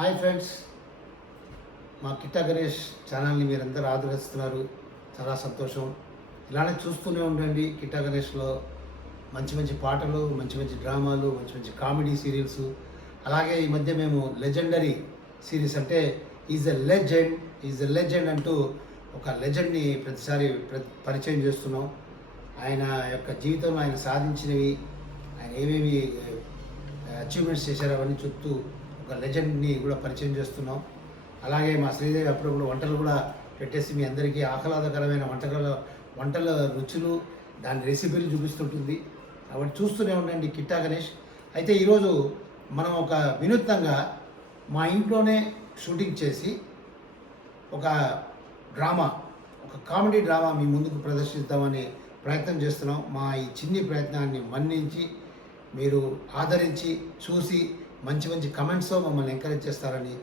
Hi friends, మా కిట్టా గణేష్ ఛానల్ని మీరందరూ ఆదరిస్తున్నారు. చాలా సంతోషం. ఇలానే చూస్తూనే ఉండండి. కిట్టా గణేష్లో మంచి మంచి పాటలు, మంచి మంచి డ్రామాలు, మంచి మంచి కామెడీ సీరియల్స్. అలాగే ఈ మధ్య మేము లెజెండరీ సిరీస్ అంటే ఈజ్ ఎ లెజెండ్ అంటూ ఒక లెజెండ్ని ప్రతిసారి పరిచయం చేస్తున్నాం. ఆయన యొక్క జీవితంలో ఆయన సాధించినవి, ఆయన ఏమేమి అచీవ్మెంట్స్ చేశారు అవన్నీ చెప్తూ ఒక లెజెండ్ని కూడా పరిచయం చేస్తున్నాం. అలాగే మా శ్రీదేవి అప్పుడప్పుడు వంటలు కూడా పెట్టేసి మీ అందరికీ ఆహ్లాదకరమైన వంటల రుచులు, దాని రెసిపీలు చూపిస్తుంటుంది. కాబట్టి చూస్తూనే ఉండండి కిట్టా గణేష్. అయితే ఈరోజు మనం ఒక వినూత్నంగా మా ఇంట్లోనే షూటింగ్ చేసి ఒక డ్రామా, ఒక కామెడీ డ్రామా మీ ముందుకు ప్రదర్శిద్దామని ప్రయత్నం చేస్తున్నాం. మా ఈ చిన్ని ప్రయత్నాన్ని మన్నించి మీరు ఆదరించి చూసి మంచి మంచి కమెంట్స్తో మమ్మల్ని ఎంకరేజ్ చేస్తారని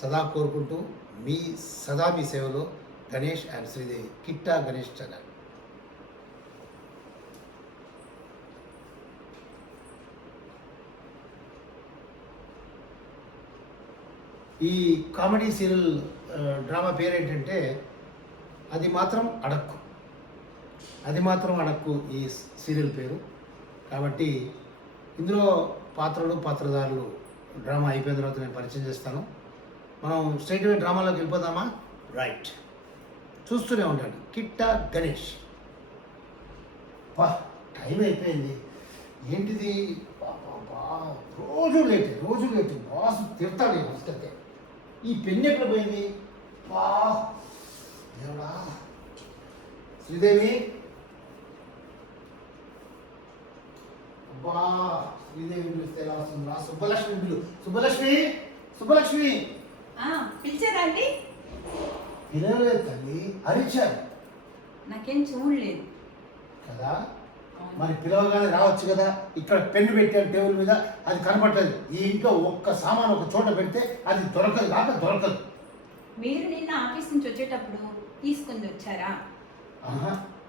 సదా కోరుకుంటూ మీ సేవలో గణేష్ అండ్ శ్రీదేవి, కిట్టా గణేష్ ఛానల్. ఈ కామెడీ సీరియల్ డ్రామా పేరు ఏంటంటే అది మాత్రం అడక్కు ఈ సీరియల్ పేరు. కాబట్టి ఇందులో పాత్రదారులు డ్రామా అయిపోయిన తర్వాత నేను పరిచయం చేస్తాను. మనం స్ట్రైట్ అవే డ్రామాలోకి వెళ్ళిపోదామా? రైట్, చూస్తూనే ఉండండి కిట్టా గణేష్. టైం అయిపోయింది. ఏంటిది? రోజు లేట్ బాస్ తిడతాడు. వస్తే ఈ పెన్ను ఎక్కడ పోయింది? దేవుడా. శ్రీదేవి, శ్రీదేవి పిలిస్తే ఎలా వస్తుందా? సుబ్బలక్ష్మి పిలిచారా అండి? పిలవలేదు తల్లి, అరిచారు. నాకేం చూడలేదు కదా, మరి పిలవగానే రావచ్చు కదా. ఇక్కడ పెన్ను పెట్టాను టేబుల్ మీద, అది కనపట్టదు. ఈ ఇంట్లో ఒక్క సామాన్ ఒక చోట పెడితే అది దొరకదు. మీరు నిన్న ఆఫీస్ నుంచి వచ్చేటప్పుడు తీసుకుని వచ్చారా?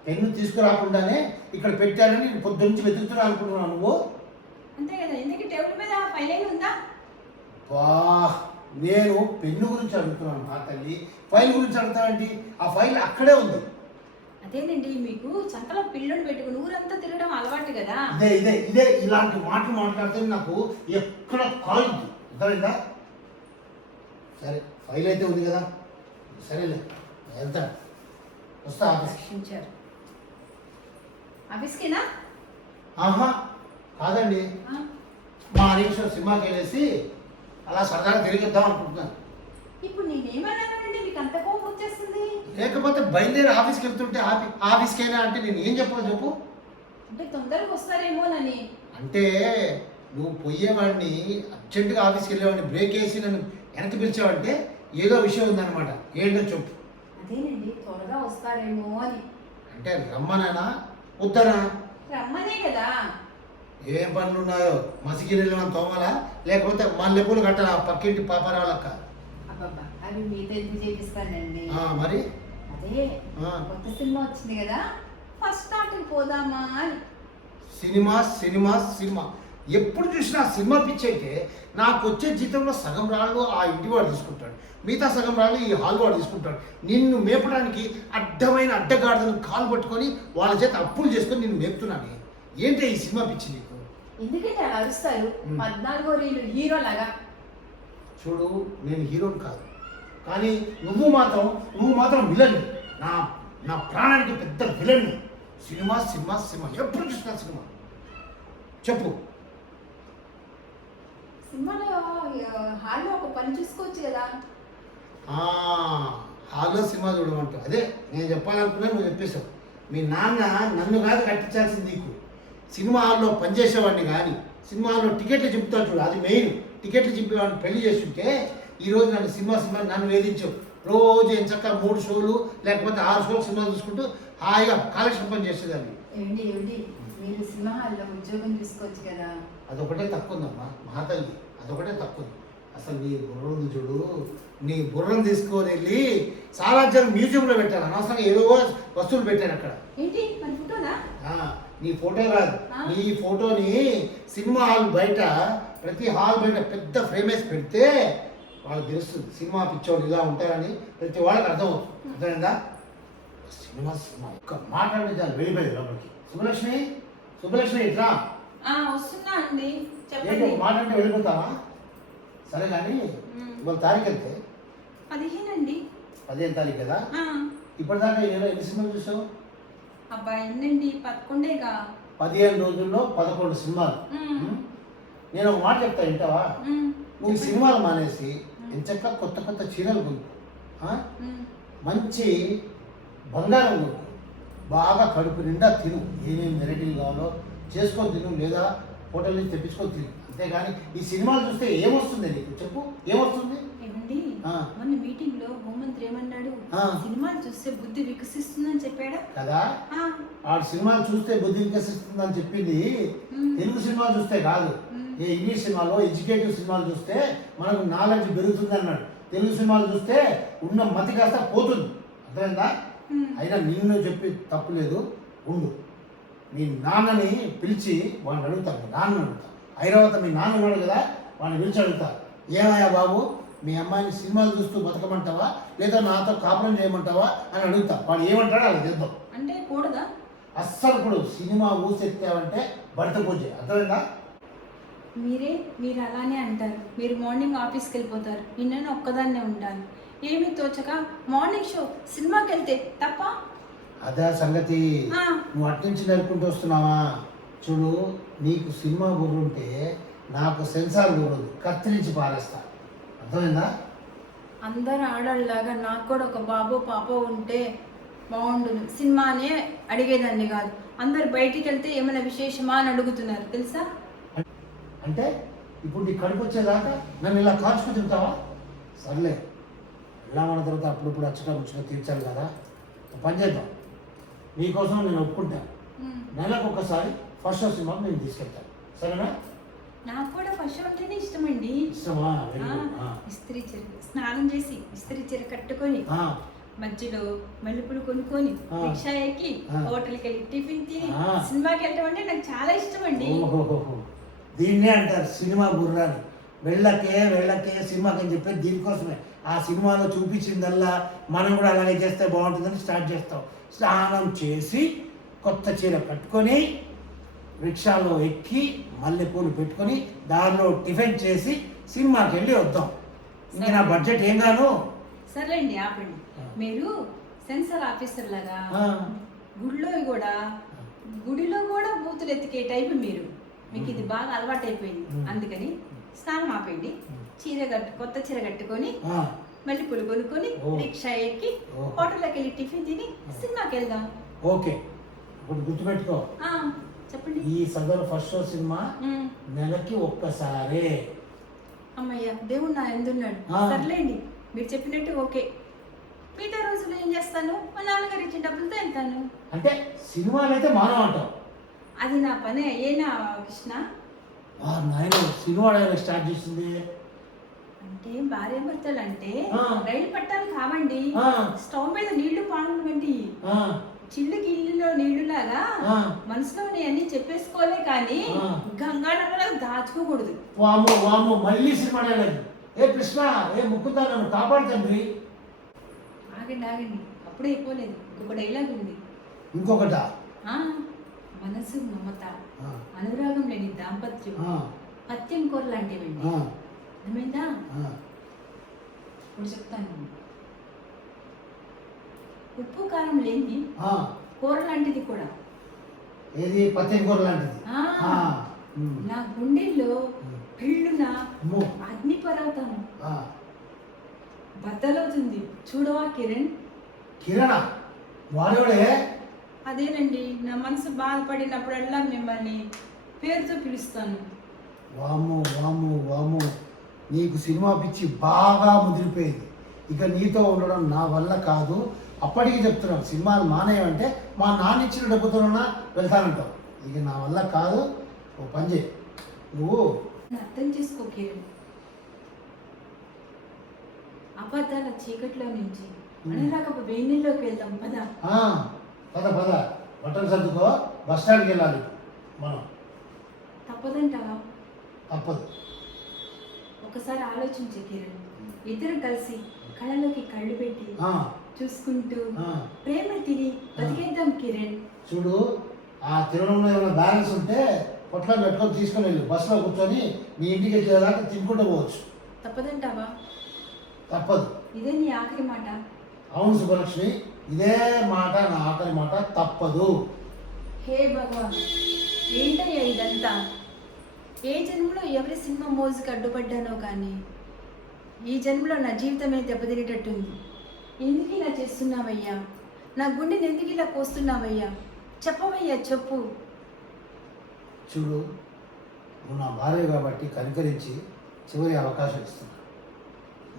పెన్ను తీసుకురాకుండానే ఇక్కడ పెట్టానని నేను పొద్దు నుంచి వెతుకుతున్నా అనుకుంటున్నాను. నువ్వు అంతే కదా. ఎందుకు టేబుల్ మీద ఫైల్ అయిన ఉందా? నేను పెన్ను గురించి అడుగుతున్నాను మా తల్లి, ఫైల్ గురించి అడుగుతానండి. ఆ ఫైల్ అక్కడే ఉంది. అదేనండి, మీకు చంకలో పిల్లుని పెట్టుకుని ఊరంతా తిరగడం అలవాటు కదా. ఇదే ఇలాంటి మాటలు మాట్లాడితే నాకు ఎక్కడ కాలుద్ది, అర్థమైందా? సరే, ఫైల్ అయితే ఉంది కదా, సరేలే వెళ్తా. వస్తా. ఆఫీస్కేనా? కాదండి, మా హరీష్ సినిమాకి వెళ్ళేసి అలా సరదాగా తిరిగిద్దాం అనుకుంటున్నాను. ఇప్పుడు నేనేమన్నానండి మీకు అంత కోపం వచ్చేస్తుంది? లేకపోతే బయలుదేరి ఆఫీస్కి వెళ్తుంటే ఆఫీస్కైనా అంటే నేను ఏం చెప్పాలి చెప్పు? అంటే తొందరగా వస్తారేమోనని. అంటే నువ్వు పోయేవాడిని, అర్జెంటుగా ఆఫీస్కి వెళ్ళేవాడిని బ్రేక్ వేసి నన్ను వెనక్కి పిలిచేవాడితే ఏదో విషయం ఉందన్నమాట. ఏంటో చెప్పు. అదేనండి, త్వరగా వస్తారేమో అని. అంటే రమ్మనా వద్దనా? రమ్మనే కదా. ఏం పనులు ఉన్నాయో? మసిగిరిలో తోమాలా, లేకపోతే మల్లెపూలు కట్టాలా పక్కింటి పాపరావులక్క? అబ్బబ్బా, అవి మీతో ఎందుకు చేపిస్తానండి. మరి అదే కొత్త సినిమా వచ్చింది కదా, ఫస్ట్ స్టార్టింగ్ పోదామా అని. సినిమా ఎప్పుడు చూసినా సినిమా పిచ్చి అయితే నాకు వచ్చే జీతంలో సగం రాళ్ళు ఆ ఇంటి వాడు తీసుకుంటాడు, మిగతా సగం రాళ్ళు ఈ హాల్ వాడు తీసుకుంటాడు. నిన్ను మేపడానికి అడ్డగాడిదను కాలు పట్టుకొని వాళ్ళ చేత అప్పులు చేసుకొని నిన్ను మేపుతున్నాను. ఏంటి ఈ సినిమా పిచ్చి నీకు? ఎందుకంటే అలా అరుస్తారు 14 రీలు హీరో లాగా. చూడు, నేను హీరోని కాదు, కానీ నువ్వు మాత్రం విలన్. నా ప్రాణానికి పెద్ద విలన్. సినిమా ఎప్పుడు చూసినా సినిమా. చెప్పు. సినిమాలో హాల్లో ఒక పని చూసుకోవచ్చు కదా. హాల్లో సినిమా చూడమంటావు? అదే నేను చెప్పాలనుకున్నా, నువ్వు చెప్పేశావు. మీ నాన్న నన్ను కాదు కట్టించాల్సింది నీకు. సినిమా హాల్లో పనిచేసేవాడిని కానీ సినిమా హాల్లో టికెట్లు చింపుతాడు చూడు, అది మెయిన్. టికెట్లు చింపేవాడిని పెళ్లి చేస్తుంటే ఈరోజు నన్ను సినిమా నన్ను వేధించావు. రోజు ఎంచక్క 3 షోలు లేకపోతే 6 షోలు సినిమా చూసుకుంటూ హాయిగా కాలక్షేపం పని చేసేదాన్ని. ఏమిటి మీరు సినిమా హాల్లో ఉద్యోగం చూసుకోవచ్చు కదా. అదొకటే తక్కువ ఉందమ్మా మహాతల్లి, అదొకటే తక్కువ. అసలు నీ బుర్ర ఉంది చూడు, నీ బుర్రను తీసుకొని వెళ్ళి సాలార్జంగ్ మ్యూజియంలో పెట్టాను. అనవసరంగా ఏదో వస్తువులు పెట్టాను అక్కడ. ఏంటి మన ఫోటోనా? నీ ఫోటో కాదు, నీ ఫోటోని సినిమా హాల్ బయట, ప్రతి హాల్ బయట పెద్ద ఫ్రేమ్ వేసి పెడితే వాళ్ళకి తెలుస్తుంది సినిమా పిచ్చోడు ఇలా ఉంటారని ప్రతి వాళ్ళకి అర్థమవుతుంది. అర్థమైందా? సినిమా సినిమా ఒక్క మాట్లాడితే చాలు వెళ్ళిపోయింది లోపలికి. సుబ్బలక్ష్మి ఇట్లా వస్తున్నా అండి, ఏంటి చెప్పండి. ఒక మాట అంటే వెళ్ళిపోతావా? సరే కానీ ఇవాళ తారీఖు వెళ్తే 15 అండి. 15 తారీఖు కదా. ఆ, ఇప్పటిదాకా ఎన్ని సినిమాలు చూసావు? అబ్బా ఎన్నండి, 11గా. 15 రోజుల్లో 11 సినిమాలు. నేను ఒక మాట చెప్తా, వింటావా? నువ్వు ఈ సినిమాలు మానేసి ఎంచక్క కొత్త కొత్త చీరలు కొనుక్కో, మంచి బంగారం కొనుక్కో, బాగా కడుపు నిండా తిను, ఏమేమి వెరైటీలు కావాలో చేసుకొని తిను, లేదా హోటల్ నుంచి తెప్పించుకొని తిను. అంతేగాని ఈ సినిమాలు చూస్తే ఏమొస్తుంది నీకు చెప్పు, ఏమొస్తుంది? ఏమండి, మొన్న మీటింగ్ లో హోంమంత్రి ఏమన్నాడు? సినిమాలు చూస్తే బుద్ధి వికసిస్తుందని చెప్పాడా కదా. ఆ సినిమాలు చూస్తే బుద్ధి వికసిస్తుందని చెప్పింది తెలుగు సినిమాలు చూస్తే కాదు. ఏ ఇంగ్లీష్ సినిమాలో ఎడ్యుకేటివ్ సినిమాలు చూస్తే మనకు నాలెడ్జ్ పెరుగుతుంది అన్నాడు. తెలుగు సినిమాలు చూస్తే ఉన్న మతి కాస్త పోతుంది. అర్థమైందా? అయినా నిన్ను చెప్పి తప్పు లేదు, ఉండు. మీ నాన్నని పిలిచి వాడిని అడుగుతాను, మీ నాన్న అడుగుతా. ఐరావత మీ నాన్న ఉన్నాడు కదా, వాడిని పిలిచి అడుగుతా, ఏమయ్యా బాబు మీ అమ్మాయిని సినిమాలు చూస్తూ బతకమంటావా లేదా నాతో కాపురం చేయమంటావా అని అడుగుతా. వాడు ఏమంటాడో అలా చేద్దాం. అంటే కూడదా? అస్సలు ఇప్పుడు సినిమా ఊసెత్తావంటే భర్త పూజ. అర్థమైందా? మీరు అలానే అంటారు. మీరు మార్నింగ్ ఆఫీస్కి వెళ్ళిపోతారు, నిన్న ఒక్కదాన్నే ఉంటాను. ఏమి తోచక మార్నింగ్ షో సినిమాకి వెళ్తే తప్ప. అదే సంగతి. నువ్వు అట్నుంచి నరుకుంటూ వస్తున్నావా? చూడు, నీకు సినిమా బుర్ర ఉంటే నాకు సెన్సార్ బుర్ర ఉంది, కత్తిరించి పారేస్తా. అర్థమైందా? అందరు ఆడవాళ్ళలాగా నాకు కూడా ఒక బాబో పాపో ఉంటే బాగుండును. సినిమానే అడిగేదాన్ని కాదు. అందరు బయటికి వెళ్తే ఏమైనా విశేషమా అని అడుగుతున్నారు తెలుసా? అంటే ఇప్పుడు నీ కడుపు వచ్చేదాకా నన్ను ఇలా కాల్చుకు తింటావా? సర్లే, ఇలా మన తర్వాత అప్పుడప్పుడు అచ్చటా ముచ్చట తీర్చాలి కదా. పని చేద్దాం, నీకోసం నేను ఒప్పుకుంటాను. నెలకు ఒకసారి ఫస్ట్ షో సినిమాకి నేను తీసుకెళ్తాను, సరేనా? నాకు కూడా ఫస్ట్ షో అంటేనే ఇష్టమండి. ఇష్టమా? ఇస్త్రీ చీర స్నానం చేసి ఇస్త్రీ చీర కట్టుకొని మధ్యలో మల్లెపూలు కొనుక్కొని రిక్షా ఎక్కి హోటల్కి వెళ్ళి టిఫిన్ తిని సినిమాకి వెళ్ళటం అంటే నాకు చాలా ఇష్టం అండి. దీన్నే అంటారు సినిమా బుర్రాని. వెళ్ళకే సినిమాకి అని చెప్పేది దీనికోసమే. ఆ సినిమాలో చూపించిందల్లా మనం కూడా అలాగే చేస్తే బాగుంటుందని స్టార్ట్ చేస్తాం. స్నానం చేసి కొత్త చీర కట్టుకొని రిక్షాలో ఎక్కి మల్లెపూలు పెట్టుకొని దారిలో టిఫిన్ చేసి సినిమాకి వెళ్ళి వద్దాం. ఇంకా నా బడ్జెట్ ఏం గాను. సర్లేండి, ఆపండి. మీరు సెన్సార్ ఆఫీసర్ లాగా గుడిలో కూడా బూతులు ఎత్తికే టైపు మీరు. మీకు ఇది బాగా అలవాటు అయిపోయింది. అందుకని స్నానం ఆపేయండి, కొత్త చీర కట్టుకొని మళ్ళీ పులు కొనుక్కొని రిక్షా ఎక్కి హోటల్లోకి వెళ్ళి టిఫిన్ తిని సినిమాకి వెళ్దాం. ఓకే, ఇప్పుడు గుర్తుపెట్టుకో, చెప్పండి. ఈ సదరు ఫస్ట్ షో సినిమా నెలకి ఒక్కసారే. అమ్మయ్య, దేవుడు నా ఎందున్నాడు. సర్లేండి, మీరు చెప్పినట్టు ఓకే. మిగతా రోజులు ఏం చేస్తాను? మా నాన్నగారు ఇచ్చిన డబ్బులతో వెళ్తాను. అంటే సినిమాలు అయితే మానవ అంటావు. అది నా పని అయ్యేనా కృష్ణ? నాయన సినిమా స్టార్ట్ చేసింది అంటే భార్య భర్తలు అంటే రైలు పట్టాలు కావండి. స్టవ్ మీద నీళ్లు పాడండి. చిల్లుకి ఇల్లులో నీళ్లులాగా మనసులో అన్ని చెప్పేసుకోలే కానీ గంగాడంలో దాచుకోకూడదు. వాము వాము మళ్ళీ సినిమా డైలాగ్. ఏ కృష్ణ, ఏ ముక్కుతా నన్ను కాపాడుతండ్రి. ఆగండి, అప్పుడే అయిపోలేదు. ఇంకొక డైలాగ్ ఉంది. ఇంకొకటా? మనసు మమత, అనురాగం లేని దాంపత్యం పత్యం కూర లాంటివండి. అర్థమైందా? ఇప్పుడు చెప్తాను. ఉప్పు కారం లేని కూర లాంటిది కూడా. ఏది? పత్యం కూర లాంటిది. నా గుండెల్లో పెళ్ళున అగ్ని పర్వతం బద్దలవుతుంది. చూడవా కిరణ్? వాడేవాడే? అదేనండి, నా మనసు బాధపడినప్పుడల్లా మిమ్మల్ని పేరుతో పిలుస్తాను. వాము వాము వాము, నీకు సినిమా పిచ్చి బాగా ముదిరిపోయింది. ఇక నీతో ఉండడం నా వల్ల కాదు. అప్పటికి చెప్తున్నాను, సినిమాలు మానేయమంటే మా నాన్న ఇచ్చిన డబ్బుతోనన్నా వెళ్తానంటావు. ఇక నా వల్ల కాదు. ఓ పని చేయి, నువ్వు అర్థం చేసుకో కిరణ్. అబద్ధాల చీకట్లో నుంచి అనురాగపు వేణిలోకి వెళ్దాం. పద బట్టలు సర్దుకో, బస్ స్టాండ్కి వెళ్ళాలి మనం. తప్పదంటావా? తప్పదు. ఒక్కసారి ఆలోచించే కిరణ్, ఇద్దరం కలిసి కళ్ళలోకి కళ్ళు పెట్టి ఆ, చూసుకుంటూ ఆ. ప్రేమ తిని బతికేద్దాం కిరణ్. చూడు, ఆ తిరుమలలో ఏమైనా బ్యాలెన్స్ ఉంటే పొట్లో పెట్టుకొని తీసుకొని వెళ్ళి బస్సులో కూర్చొని నీ ఇంటికి వచ్చేదాకా తినుకుంటూ పోవచ్చు. తప్పదంటావా? తప్పదు. ఇదే నీ ఆఖరి మాట? అవును సుబ్బలక్ష్మి, ఇదే మాట నా ఆఖరి మాట, తప్పదు. హే భగవాన్, ఏంటయ్యా ఇదంతా? ఏ జన్మలో ఎవరి సినిమా మోజుకి అడ్డుపడ్డానో కానీ ఈ జన్మలో నా జీవితమే దెబ్బతినేటట్టుంది. ఎందుకు ఇలా చేస్తున్నావయ్యా? నా గుండెని ఎందుకు ఇలా కోస్తున్నావయ్యా? చెప్పవయ్యా, చెప్పు. చూడు, నువ్వు నా భార్య కాబట్టి కనికరించి చివరి అవకాశం ఇస్తున్నా.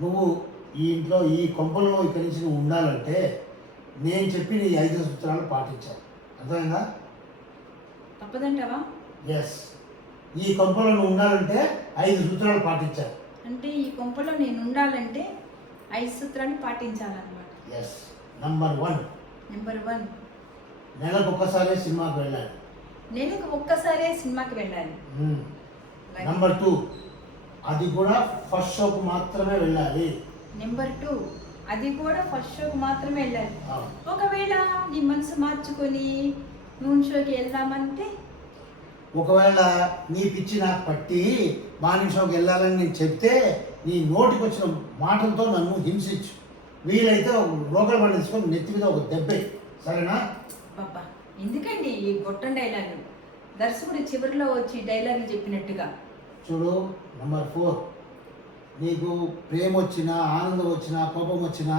నువ్వు ఈ ఇంట్లో ఈ కొంపలో ఇక్కడి నుంచి నువ్వు ఉండాలంటే నేను చెప్పి నీ 5 సూత్రాలు పాటించాలి. అర్థమైందా? తప్పదంటావా? ఎస్, ఈ కొంపలో నువ్వు ఉండాలంటే 5 సూత్రాలు పాటించాలి. అంటే ఈ కొంపలో నేను ఉండాలంటే 5 సూత్రాలు పాటించాలన్నమాట. ఎస్. నంబర్ 1, నెంబర్ 1, నెలకు ఒక్కసారి సినిమాకి వెళ్ళాలి. నెలకు ఒక్కసారే సినిమాకి వెళ్ళాలి. అలాగే. నంబర్ 2, అది కూడా ఫస్ట్ షోకు మాత్రమే వెళ్ళాలి. నెంబర్ 2, అది కూడా ఫస్ట్ షోకి మాత్రమే వెళ్ళాలి. ఆ, ఒకవేళ నీ మనసు మార్చుకొని నూనె షోకి వెళ్దామంటే? ఒకవేళ నీ పిచ్చి నాకు పట్టి మార్నింగ్ షోకి వెళ్ళాలని నేను చెప్తే నీ నోటికి వచ్చిన మాటలతో నన్ను హింసించు. వీలైతే రోకలు బండి తీసుకొని నెత్తి మీద ఒక దెబ్బే, సరేనా? బాబా, ఎందుకండి ఈ గొట్టం డైలాగు? దర్శకుడు చివరిలో వచ్చి డైలాగులు చెప్పినట్టుగా. చూడు, నంబర్ 4, నీకు ప్రేమ వచ్చినా ఆనందం వచ్చినా కోపం వచ్చినా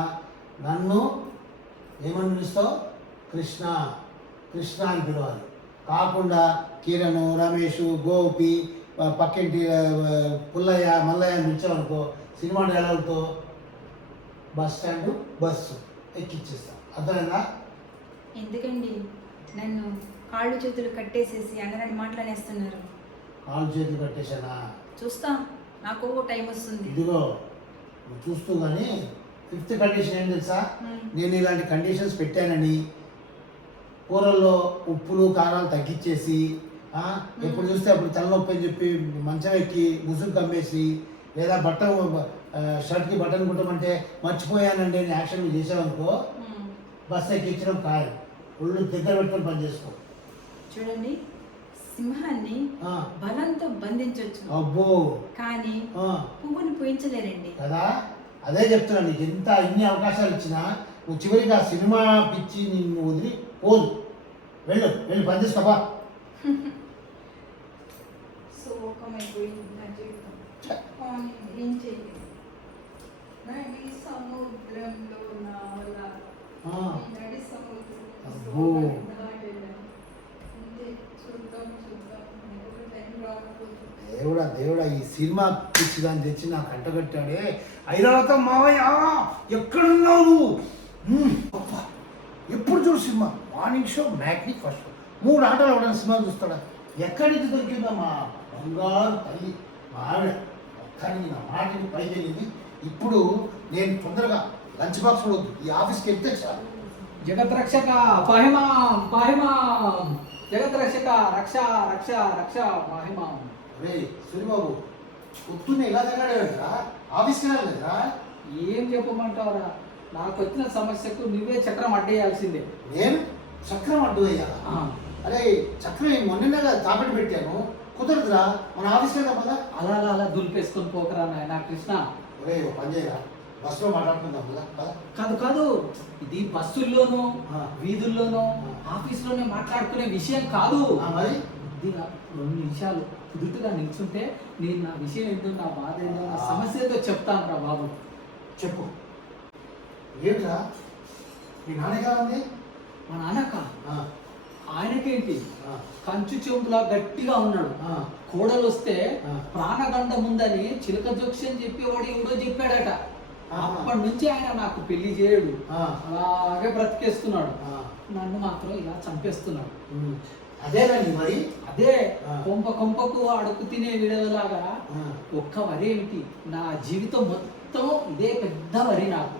నన్ను ఏమని పిలుస్తావు? కృష్ణ, కృష్ణ అని పిలవాలి. కాకుండా కిరణ్, రమేష్, గోపి, పక్కింటి పుల్లయ్య, మల్లయ్య అని పిలిచావనుకో సినిమా డైలాగులతో బస్ స్టాండ్ బస్సు ఎక్కిచ్చేస్తా. అర్థమైందా? ఎందుకండి నన్ను కాళ్ళు చేతులు కట్టేసేసి అనరాని మాట్లాడేస్తున్నారు? కాళ్ళు చేతులు కట్టేశానా? చూస్తా, నాకు టైం వస్తుంది. ఇదిగో నువ్వు చూస్తూ కానీ 5th కండిషన్ ఏం తెలుసా? నేను ఇలాంటి కండిషన్స్ పెట్టానని కూరల్లో ఉప్పులు కారాలు తగ్గించేసి ఎప్పుడు చూస్తే అప్పుడు తలనొప్పి అని చెప్పి మంచం ఎక్కి ముసుగు కమ్మేసి లేదా షర్ట్కి బటన్ కుట్టమంటే మర్చిపోయానండి అని యాక్షన్ చేసావనుకో బస్ ఎక్కించడం ఖాయం. ఒళ్ళు దగ్గర పెట్టుకొని పని చేసుకో. చూడండి, సింహాన్ని బలంతో బంధించవచ్చు, అబ్బో, కానీ పువ్వుని పూయించలేరండి కదా. అదే చెప్తున్నా, నీకు ఎంత ఇన్ని అవకాశాలు ఇచ్చినా నువ్వు చివరికి ఆ సినిమా పిచ్చి నిన్ను వదిలి పోదు. వెళ్ళి పని చేసుకోబా. శోకమైపోయింది నా జీవితం. కానీ ఏం చేయలేదు. నడి సముద్రంలో నావలా, ఈ నడి అబ్బో. సముద్రం దాటేలా. అంతే, చూద్దాం ఎప్పుడు టైం రాకపోతే. దేవుడా ఈ సినిమా పిచ్చి దాన్ని తెచ్చి నాకు కంటగట్టాడే. ఐరావతం మావయ్య, ఎక్కడున్నావు నువ్వు? అబ్బా, ఎప్పుడు చూడు cinema, morning show, matinee, first show, 3 ఆటలు అవడానికి సినిమా చూస్తాడా? ఎక్కడి నుంచి దొరికిందా మా బంగారు తల్లి మా ఆవిడ? ఒక్కడిని నా మాటని పైకి వెళ్ళింది. ఇప్పుడు నేను తొందరగా లంచ్ బాక్స్ కూడా ఈ ఆఫీస్కి వెళ్తే చాలు. జగత్ రక్షక పాహిమాం పాహిమాం, జగత్ రక్షక రక్ష రక్ష రక్ష పాహిమాం. రే సూరిబాబు, పొద్దున్నే ఇలా తగ్గలేదురా, ఆఫీస్కి వెళ్ళలేదురా? ఏం చెప్పమంటావురా, నాకు వచ్చిన సమస్యకు నువ్వే చక్రం అడ్డేయాల్సిందే. నేను చక్రం అడ్డు అయ్యాలా? అరే చక్రం మొన్ననే కదా తాపెట్టి పెట్టాను, కుదరదురా, మన ఆఫీస్కి వెళ్దాం కదా. అలా అలా దులిపేసుకొని పోకరా నాయనా కృష్ణ. ఒరే ఓ పని చేయరా, బస్సులో మాట్లాడుకుందాం కదా. కాదు కాదు, ఇది బస్సుల్లోనూ వీధుల్లోనూ ఆ. ఆఫీసులోనే మాట్లాడుకునే విషయం కాదు. మరి కొద్దిగా 2 నిమిషాలు కుదుటగా నిల్చుంటే నేను నా విషయం ఏంటో, నా బాధ ఏంటో, నా సమస్య ఏంటో చెప్తాను రా బాబు. చెప్పు. ఏంట్రా మీ నాన్నగా ఉంది? మా నాన్నక ఆ, ఆయనకేంటి, ఆ, కంచు చెంపులా గట్టిగా ఉన్నాడు. ఆ, కోడలు వస్తే ఆ. ప్రాణగండం ఉందని చిలక జోక్ష్యం చెప్పి వాడు ఎవడో చెప్పాడట. అప్పటి నుంచి ఆయన నాకు పెళ్లి చేయడు, ఆ, అలాగే బ్రతికేస్తున్నాడు. ఆ. నన్ను మాత్రం ఇలా చంపేస్తున్నాడు. అదేనండి మరి. అదే ఆ. కొంప కొంపకు అడుగు తినే విడవలాగా ఆ. ఒక్క వరి ఏమిటి, నా జీవితం మొత్తం ఇదే పెద్ద వరి నాకు.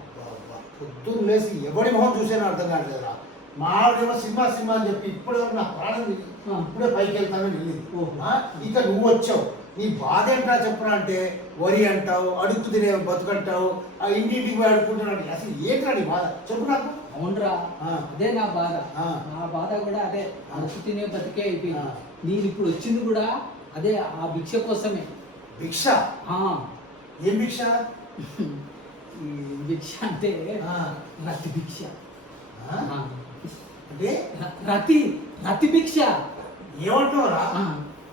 పొద్దున్న లేసి ఎవడి మొహం చూసేనా అర్థం కావట్లేదురా. మాడేమో సినిమా సినిమా అని చెప్పి ఇప్పుడే నా ప్రాణం దిగి ఆ. ఇప్పుడే పైకి వెళ్తానని వెళ్ళింది. ఓహో. ఇక నువ్వు వచ్చావు, నీ బాధ ఏంట్రా చెప్పరా అంటే వరి అంటావు, అడుగు తినే బతుకంటావు, ఆ ఇంటింటికి పోయి అడుక్కుంటున్నాడు. అసలు ఏంట్రా నీ బాధ చెప్పు నాకు. అవునరా, అదే నా బాధ. ఆ. నా బాధ కూడా అదే, అడుగు తినే బతికే అయిపోయింది. ఆ. నేను ఇప్పుడు వచ్చింది కూడా అదే ఆ భిక్ష కోసమే. భిక్ష? ఆ. ఏం భిక్ష? ఈ భిక్ష అంటే ఆ. రతి భిక్ష. ఆ? ఆ. అంటే రతి భిక్ష. ఏమంటావురా? ఆ.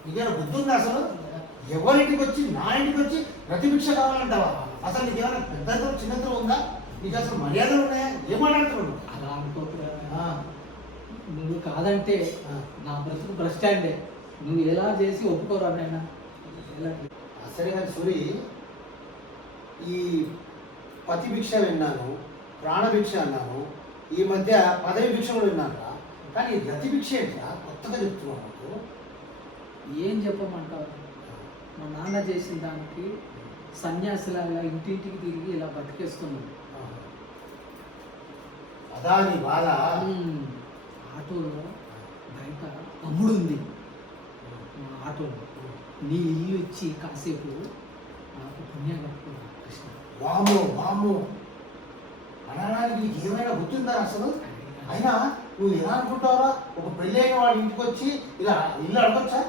నీకేమైనా బుద్ధి ఉందా అసలు? ఎవరింటికి వచ్చి నా ఇంటికి వచ్చి ప్రతిభిక్ష కావాలంటావా? అసలు నీకేమైనా పెద్దతో చిన్నతో ఉందా? నీకు అసలు మర్యాదలు ఉన్నాయా? ఏమాట్లాడుతున్నావు? అలా అనుకోకురా. ఆ, నువ్వు కాదంటే ఆ. నా బ్రతుకు బస్ స్టాండే. నువ్వు ఎలా చేసి ఒప్పుకోరా నాయన. ఎలా సరే కానీ సూరి, ఈ పతిభిక్ష విన్నాను, ప్రాణభిక్ష అన్నాను, ఈ మధ్య పదవి భిక్ష కూడా విన్నాను రా. కానీ రతి భిక్ష ఏంట్రా కొత్తగా చెప్తున్నావు నాకు? ఏం చెప్పమంటావు? మా నాన్న చేసిన దానికి సన్యాసిలాగా ఇంటింటికి తిరిగి ఇలా బతికేస్తున్నాడు. అదా నీ బాధ? ఆటోలో బయట అమ్ముడు ఉంది. మా ఆటోలో నీ ఇల్లు వచ్చి కాసేపు నాకు పుణ్యం కట్టుకున్నా కృష్ణ. వాము వాము అనడానికి నీకు ఏమైనా గుర్తుందా అసలు? అయినా నువ్వు ఎలా అనుకుంటావా? ఒక పెళ్ళైన వాడి ఇంటికి వచ్చి ఇలా ఇల్లు అడగొచ్చా?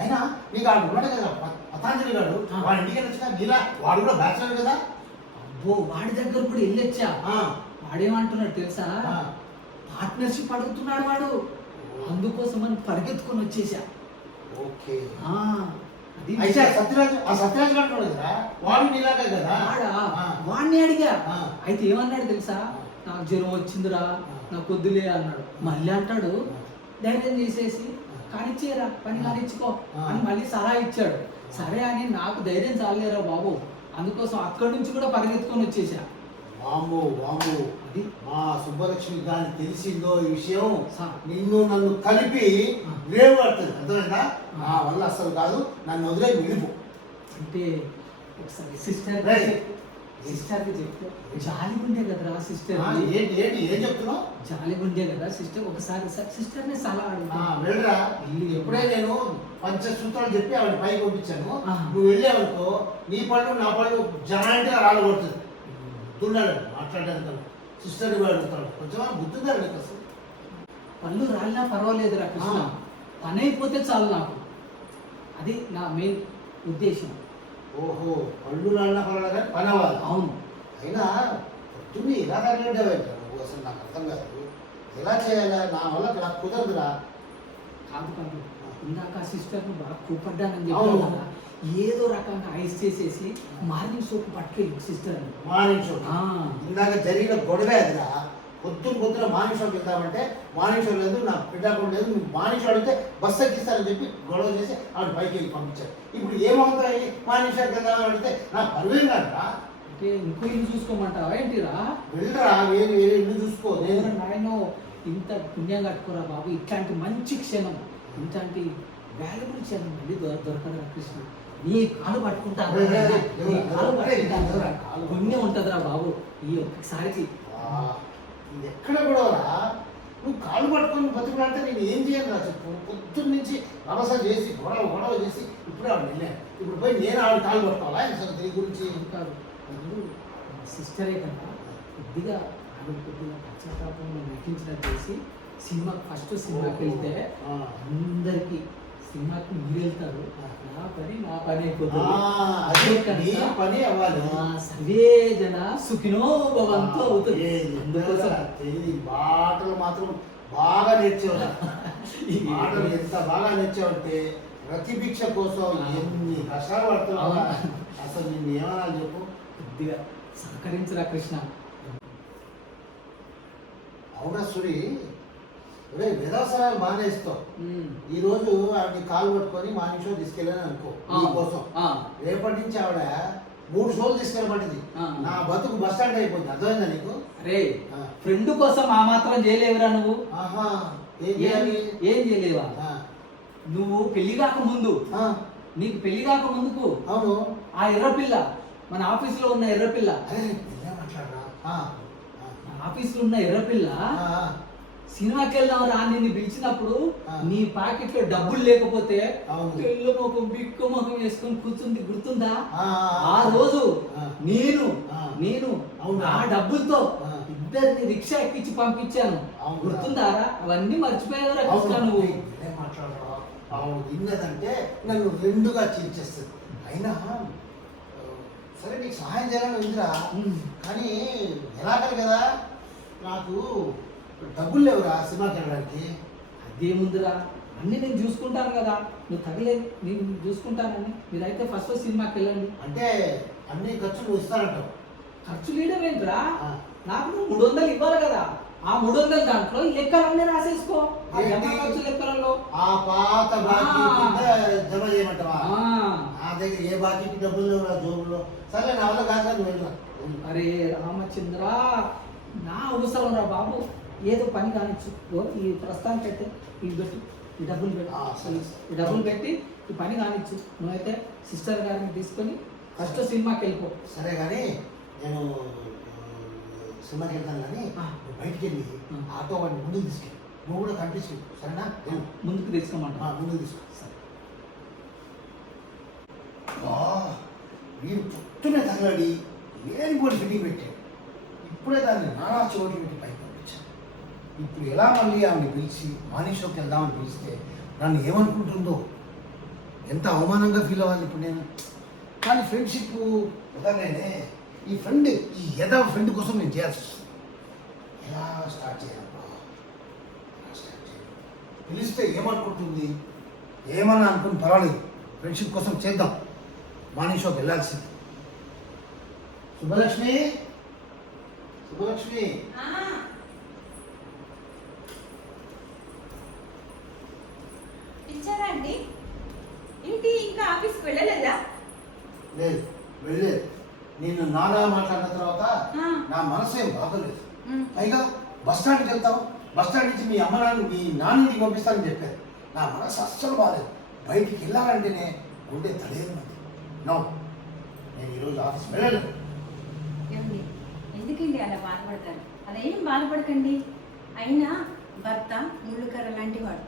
అయినా నీకు ఆడు ఉన్నాడు కదా పతాంజలి గారు, వాడి ఇంటికి వెళ్ళొచ్చుగా నీలా. వాడు కూడా బ్యాచులర్ కదా. అబ్బో, వాడి దగ్గర కూడా వెళ్ళొచ్చా. ఆ, వాడేమంటున్నాడు తెలుసా? ఆ. పార్ట్నర్షిప్ అడుగుతున్నాడు వాడు. అందుకోసం అని పరిగెత్తుకొని వచ్చేసా. ఓకే. ఆ, అది అయితే ఆ సత్యరాజు గారు ఉన్నాడు కదా, వాడు నీలాగే కదా. వాడా? ఆ. వాడిని అడిగా. ఆ. అయితే ఏమన్నాడు తెలుసా? నాకు జ్వరం వచ్చిందిరా, నాకు వద్దులే అన్నాడు. మళ్ళీ అంటాడు ధైర్యం చేసేసి కానిచ్చేరా, పని కానిచ్చుకో అని మళ్ళీ సలహా ఇచ్చాడు. సరే అని నాకు ధైర్యం చాలేరా బాబు, అందుకోసం అక్కడి నుంచి కూడా పరిగెత్తుకొని వచ్చేసా. వాము వాము, అది మా సుబ్బలక్ష్మి గారికి తెలిసిందో ఈ విషయం, సార్. నిన్ను నన్ను కలిపి రేవు పడుతుంది. అర్థమైందా? నా వల్ల అసలు కాదు, నన్ను వదిలే విడుపు. అంటే ఒకసారి సిస్టర్ రైట్. సిస్టర్కి చెప్తే జాలి ఉండే కదరా సిస్టర్. ఏంటి ఏంటి ఏం చెప్తున్నావు? జాలి ఉండే కదా సిస్టర్. ఒకసారి సిస్టర్ని సలహా అడుగుతా. వెళ్ళరా. ఎప్పుడే నేను పంచసూత్రాలు చెప్పి ఆవిడ పైకి పంపించాను. ఆ. నువ్వు వెళ్ళావనుకో నీ పళ్ళు నా పళ్ళు జాయింట్గా రాలగొడుతుంది. దుండాలి మాట్లాడడానికి. సిస్టర్ని కూడా అడుగుతాడు. కొంచెం గుర్తుందా నీకు అసలు? పళ్ళు రాలినా పర్వాలేదురా కృష్ణ, ఆ. పని అయిపోతే చాలు నాకు. అది నా మెయిన్ ఉద్దేశం. ఓహో, పళ్ళు రాళ్ళ పర్వాలేదు కానీ పని అవ్వాలి. అవును. అయినా పొద్దున్నే ఇలా తగ్గలేదేవేంట నువ్వు? అసలు నాకు అర్థం కాదు. ఎలా చేయాలా? నా వల్ల నాకు కుదరదురా. కాదు కాదు, ఇందాక ఆ సిస్టర్ని బాగా కూపడ్డానని అవును. చెప్పాను కదా, ఏదో రకంగా ఐస్ చేసేసి మార్నింగ్ సోప్ పట్టుకెళ్ళి సిస్టర్ అని. మార్నింగ్ షో ఆ. ఇందాక జరిగిన గొడవే అదిరా. పొద్దున మార్నింగ్ షోకి వెళ్తామంటే మార్నింగ్ షో లేదు, నాకు పిడ్డాకుండా లేదు, నువ్వు మార్నింగ్ షో అడిగితే బస్సు ఎక్కిస్తారని చెప్పి గొడవ చేసి ఆవిడ పైకి వెళ్ళి పంపించారు. ఇప్పుడు ఏమవుతాయి? మార్నింగ్ షోకి వెళ్దామని అడిగితే నాకు పరువేం కాదురా. అంటే ఇంకో ఇల్లు చూసుకోమంటావా ఏంటిరా? వెళ్ళరా, వేరే వేరే ఇల్లు చూసుకో. నేను నాయన ఇంత పుణ్యం కట్టుకోరా బాబు. ఇట్లాంటి మంచి క్షణం, ఇట్లాంటి వాల్యుబుల్ క్షణం మళ్ళీ దొరకదురా కృష్ణ. నీ కాలు పట్టుకుంటాను, నీ కాలు పట్టుకుంటాను. పుణ్యం ఉంటుందిరా బాబు ఈ ఒక్కసారికి. ఇది ఎక్కడ గొడవరా? నువ్వు కాళ్ళు పట్టుకొని బతుకులంటే నేను ఏం చేయాలి రా చెప్పు? పొద్దున్న నుంచి రభస చేసి గొడవ చేసి ఇప్పుడు ఆవిడ వెళ్ళాను. ఇప్పుడు పోయి నేను ఆవిడ కాళ్ళు పట్టుకోవాలా? అసలు దీని గురించి కాదు, ఇప్పుడు సిస్టరే కదా, కొద్దిగా ఆవిడ కొద్దిగా పశ్చాత్తాపంలో నటించినట్టు చేసి ఫస్ట్ సినిమాకి వెళ్తే అందరికి సినిమాకి మీరు వెళ్తారు, నా పని అయిపోతుంది. అదే నీ పని అవ్వాలి. సర్వే జన సుఖినో భవంతు అవుతుంది. అందుకోసం ఈ మాటలు మాత్రం బాగా నేర్చేవారు. ఈ మాటలు ఎంత బాగా నేర్చావంటే ప్రతిభిక్ష కోసం ఎన్ని కష్టాలు పడుతున్నావా? అసలు నిన్ను ఏమన్నా చెప్పు. కొద్దిగా సహకరించరా కృష్ణ. అవునా సూరి? ఒరే విధాసనాలు బాగానే ఇస్తావు. ఈ రోజు ఆవిడ కాలు పట్టుకొని మార్నింగ్ షో తీసుకెళ్ళాను అనుకో నీ కోసం. రేపటి నుంచి ఆవిడ 3 షోలు తీసుకెళ్ళబట్టింది. నా బతుకు బస్ స్టాండ్ అయిపోయింది. అర్థమైందా నీకు? రే, ఫ్రెండ్ కోసం ఆ మాత్రం చేయలేవురా నువ్వు? ఆహా, ఏం చేయాలి? ఏం చేయలేవా? నువ్వు పెళ్లి కాక ముందు, నీకు పెళ్లి కాక ముందుకు అవును ఆ ఎర్రపిల్ల, మన ఆఫీసులో ఉన్న ఎర్రపిల్ల, అరే మాట్లాడరా. ఆఫీసులో ఉన్న ఎర్రపిల్ల సినిమాకి వెళ్దాం రా అని నిన్ను పిలిచినప్పుడు ఆ. నీ పాకెట్లో డబ్బులు లేకపోతే అవును. తెల్ల ముఖం బిక్క ముఖం వేసుకొని కూర్చుంది గుర్తుందా? ఆ, ఆ రోజు ఆ. నేను ఆ. నేను అవునా? ఆ డబ్బులతో ఆ. ఇద్దరిని రిక్షా ఎక్కించి పంపించాను. అవునా? గుర్తుందారా? అవన్నీ మర్చిపోయావురా కృష్ణ అవును నువ్వు. ఏం మాట్లాడరా? అవును విన్నదంటే నన్ను రెండుగా చీల్చేస్తుంది. అయినా సరే నీకు సహాయం చేయాలని ఉందిరా, ఉమ్. కానీ ఎలాగలి కదా, నాకు డబ్బులు లేవురా సినిమాకి వెళ్ళడానికి. అదేముందిరా, అన్ని నేను చూసుకుంటాను కదా, నువ్వు తగలేదు, నేను చూసుకుంటానని. మీరైతే ఫస్ట్ సినిమాకి వెళ్ళండి. అంటే అన్ని ఖర్చులు నువ్వు ఇస్తానంటావు. ఖర్చు లేయడం ఏంట్రా? ఆ. నాకు నువ్వు 300 ఇవ్వాలి కదా, ఆ 300 దాంట్లో ఈ లెక్కలన్నీ రాసేసుకో. ఆ ఏంటి? జమా ఖర్చు లెక్కలలో. ఆ పాత బాకీ ఆ. కింద జమ చేయమంటావా? ఆ. నా దగ్గర ఏ బాకీకి డబ్బులు లేవురా జోబులో. సరే నా వల్ల కాదు, నువ్వు వెళ్ళరా. అరే రామచంద్ర, నా అవసరం రా బాబు, ఏదో పని కానిచ్చు. ఈ ప్రస్తుతానికైతే ఈ పెట్టి ఈ డబ్బులు పెట్టి ఆ, సరే. ఈ డబ్బులు పెట్టి ఈ పని కానిచ్చు. నువ్వైతే సిస్టర్ గారిని తీసుకొని ఫస్ట్ సినిమాకి వెళ్ళిపో. సరే కానీ నేను సినిమాకి వెళ్తాను, కానీ ఆ. నువ్వు బయటికి వెళ్ళి ఆటో వాడిని ముందుకు తీసుకెళ్ళి, నువ్వు కూడా కనిపించు, సరేనా? వెళ్ళు. ముందుకు తెచ్చుకోమంటా. ముందుకు తీసుకో. వీడు పొద్దునే తగలడి లేని కూడా ఫిట్టింగ్ పెట్టాడు. ఇప్పుడే దాన్ని నానా చోట్ల పెట్టి పైకి పంపించాను. ఇప్పుడు ఎలా మళ్ళీ ఆమెను పిలిచి మార్నింగ్ షోకి వెళ్దామని పిలిస్తే నన్ను ఏమనుకుంటుందో, ఎంత అవమానంగా ఫీల్ అవ్వాలి ఇప్పుడు నేను. కానీ ఫ్రెండ్షిప్ ఉదాహరణనే, ఈ ఫ్రెండ్, ఈ యథా ఫ్రెండ్ కోసం నేను చేయాల్సి వస్తుంది. ఎలా స్టార్ట్ చేయాలబ్బా? ఎలా స్టార్ట్ చేయాలి? పిలిస్తే ఏమనుకుంటుంది, ఏమన్నా అనుకుని పర్వాలేదు, ఫ్రెండ్షిప్ కోసం చేద్దాం. మార్నింగ్ షోకి వెళ్ళాల్సింది. శుభలక్ష్మి, శుభలక్ష్మి, ఆ, పిలిచారా అండి? ఏంటి ఇంకా ఆఫీస్కి వెళ్ళలేదా? లేదు వెళ్ళలేదు. నేను నానా మాట్లాడిన తర్వాత ఆ. నా మనసు ఏం బాగోలేదు. ఉమ్. పైగా బస్ స్టాండ్కి వెళ్తావు, బస్ స్టాండ్ నుంచి మీ అమ్మ నాన్న మీ నాన్నింటికి పంపిస్తానని చెప్పారు. నా మనసు అస్సలు బాగాలేదు. బయటికి వెళ్ళాలంటేనే గుండె తలేమంది. నో, నేను ఈరోజు ఆఫీస్ వెళ్ళలేదు. ఏమండి, ఎందుకండి అలా బాధపడతారు? అలా ఏం బాధపడకండి. అయినా భర్త ముళ్ళుకర్ర లాంటి వాడు.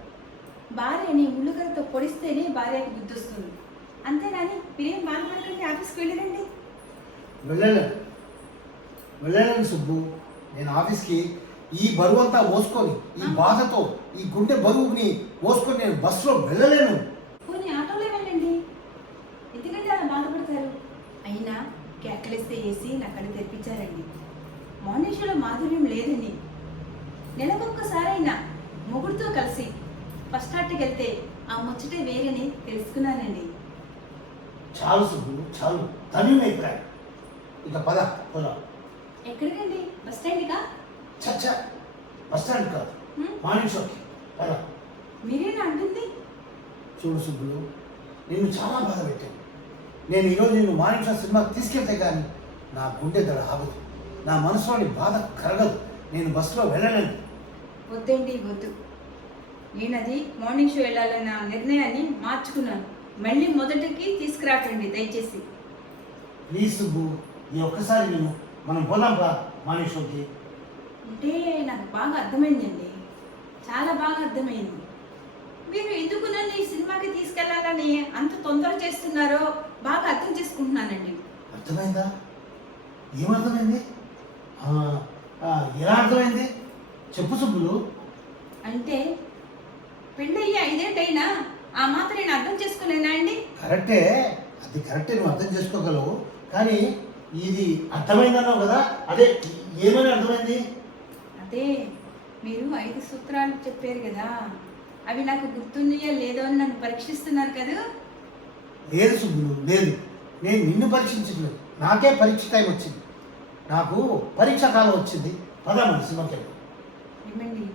భార్యని ముళ్ళుకర్రతో పొడిస్తేనే భార్యకి బుద్ధి వస్తుంది. అంతేగాని మీరేం బాధపడకండి, ఆఫీస్కి వెళ్ళిరండి. వెళ్ళలేదు, వెళ్ళలేను సుబ్బు. నేను ఆఫీస్కి ఈ బరువు అంతా మోసుకొని, ఈ బాధతో, ఈ గుండె బరువుని మోసుకొని నేను బస్సులో వెళ్ళలేను. పోనీ ఆటోలో వెళ్ళండి. ఎందుకంటే అలా బాధపడతారు? అయినా కేకలేస్తే వేసి నాకు అక్కడ తెప్పించారండి. మార్నింగ్ షోలో మాధుర్యం లేదండి. నెలకొక్కసారైనా మొగుడుతో కలిసి ఫస్ట్ స్టార్ట్కి వెళ్తే ఆ ముచ్చటే వేరేని తెలుసుకున్నానండి. చాలు సుబ్బు, చాలు. ధన్యమైపోయాడు. ఇక పద పోదాం. ఎక్కడికండి? బస్ స్టాండ్కా? చచ్చా, బస్ స్టాండ్ కాదు, మార్నింగ్ షోకి పద. మీరేనా అంటుంది? చూడు సుబ్బులు, నిన్ను చాలా బాధ పెట్టాను. నేను ఈరోజు నిన్ను మార్నింగ్ షో సినిమాకి తీసుకెళ్తే కానీ నా గుండె దడ ఆగదు, నా మనసులోని బాధ కరగదు. నేను బస్సులో వెళ్ళలేను. వద్దండి, వద్దు. నేను అది మార్నింగ్ షో వెళ్ళాలన్న నిర్ణయాన్ని మార్చుకున్నాను. మళ్ళీ మొదటికి తీసుకురాకండి దయచేసి. ప్లీజ్ సుబ్బు, ఈ ఒక్కసారి నేను మనం పోదాం రా మార్నింగ్ షోకి. అంటే నాకు బాగా అర్థమైందండి, చాలా బాగా అర్థమైంది. మీరు ఎందుకు నన్ను ఈ సినిమాకి తీసుకెళ్లాలని అంత తొందర చేస్తున్నారో బాగా అర్థం చేసుకుంటున్నానండి. అర్థమైందా? ఏమర్థమైంది? ఎలా అర్థమైంది చెప్పు సుబ్బులు. అంటే పెళ్ళయ్యి 5 ఏళ్ళైనా ఆ మాత్రం నేను అర్థం చేసుకోలేనా అండి? కరెక్టే, అది కరెక్టే, నువ్వు అర్థం చేసుకోగలవు. కానీ ఇది అర్థమైందన్నావు కదా, అదే ఏమని అర్థమైంది? అదే మీరు 5 సూత్రాలు చెప్పారు కదా, అవి నాకు గుర్తున్నాయో లేదో అని నన్ను పరీక్షిస్తున్నారు కదా. లేదు సుబ్బులు, లేదు. నేను నిన్ను పరీక్షించట్లేదు, నాకే పరీక్ష టైం వచ్చింది. నాకు పరీక్ష కాలం వచ్చింది. పదా మన సినిమాకి వెళ్దాం. ఏమండి,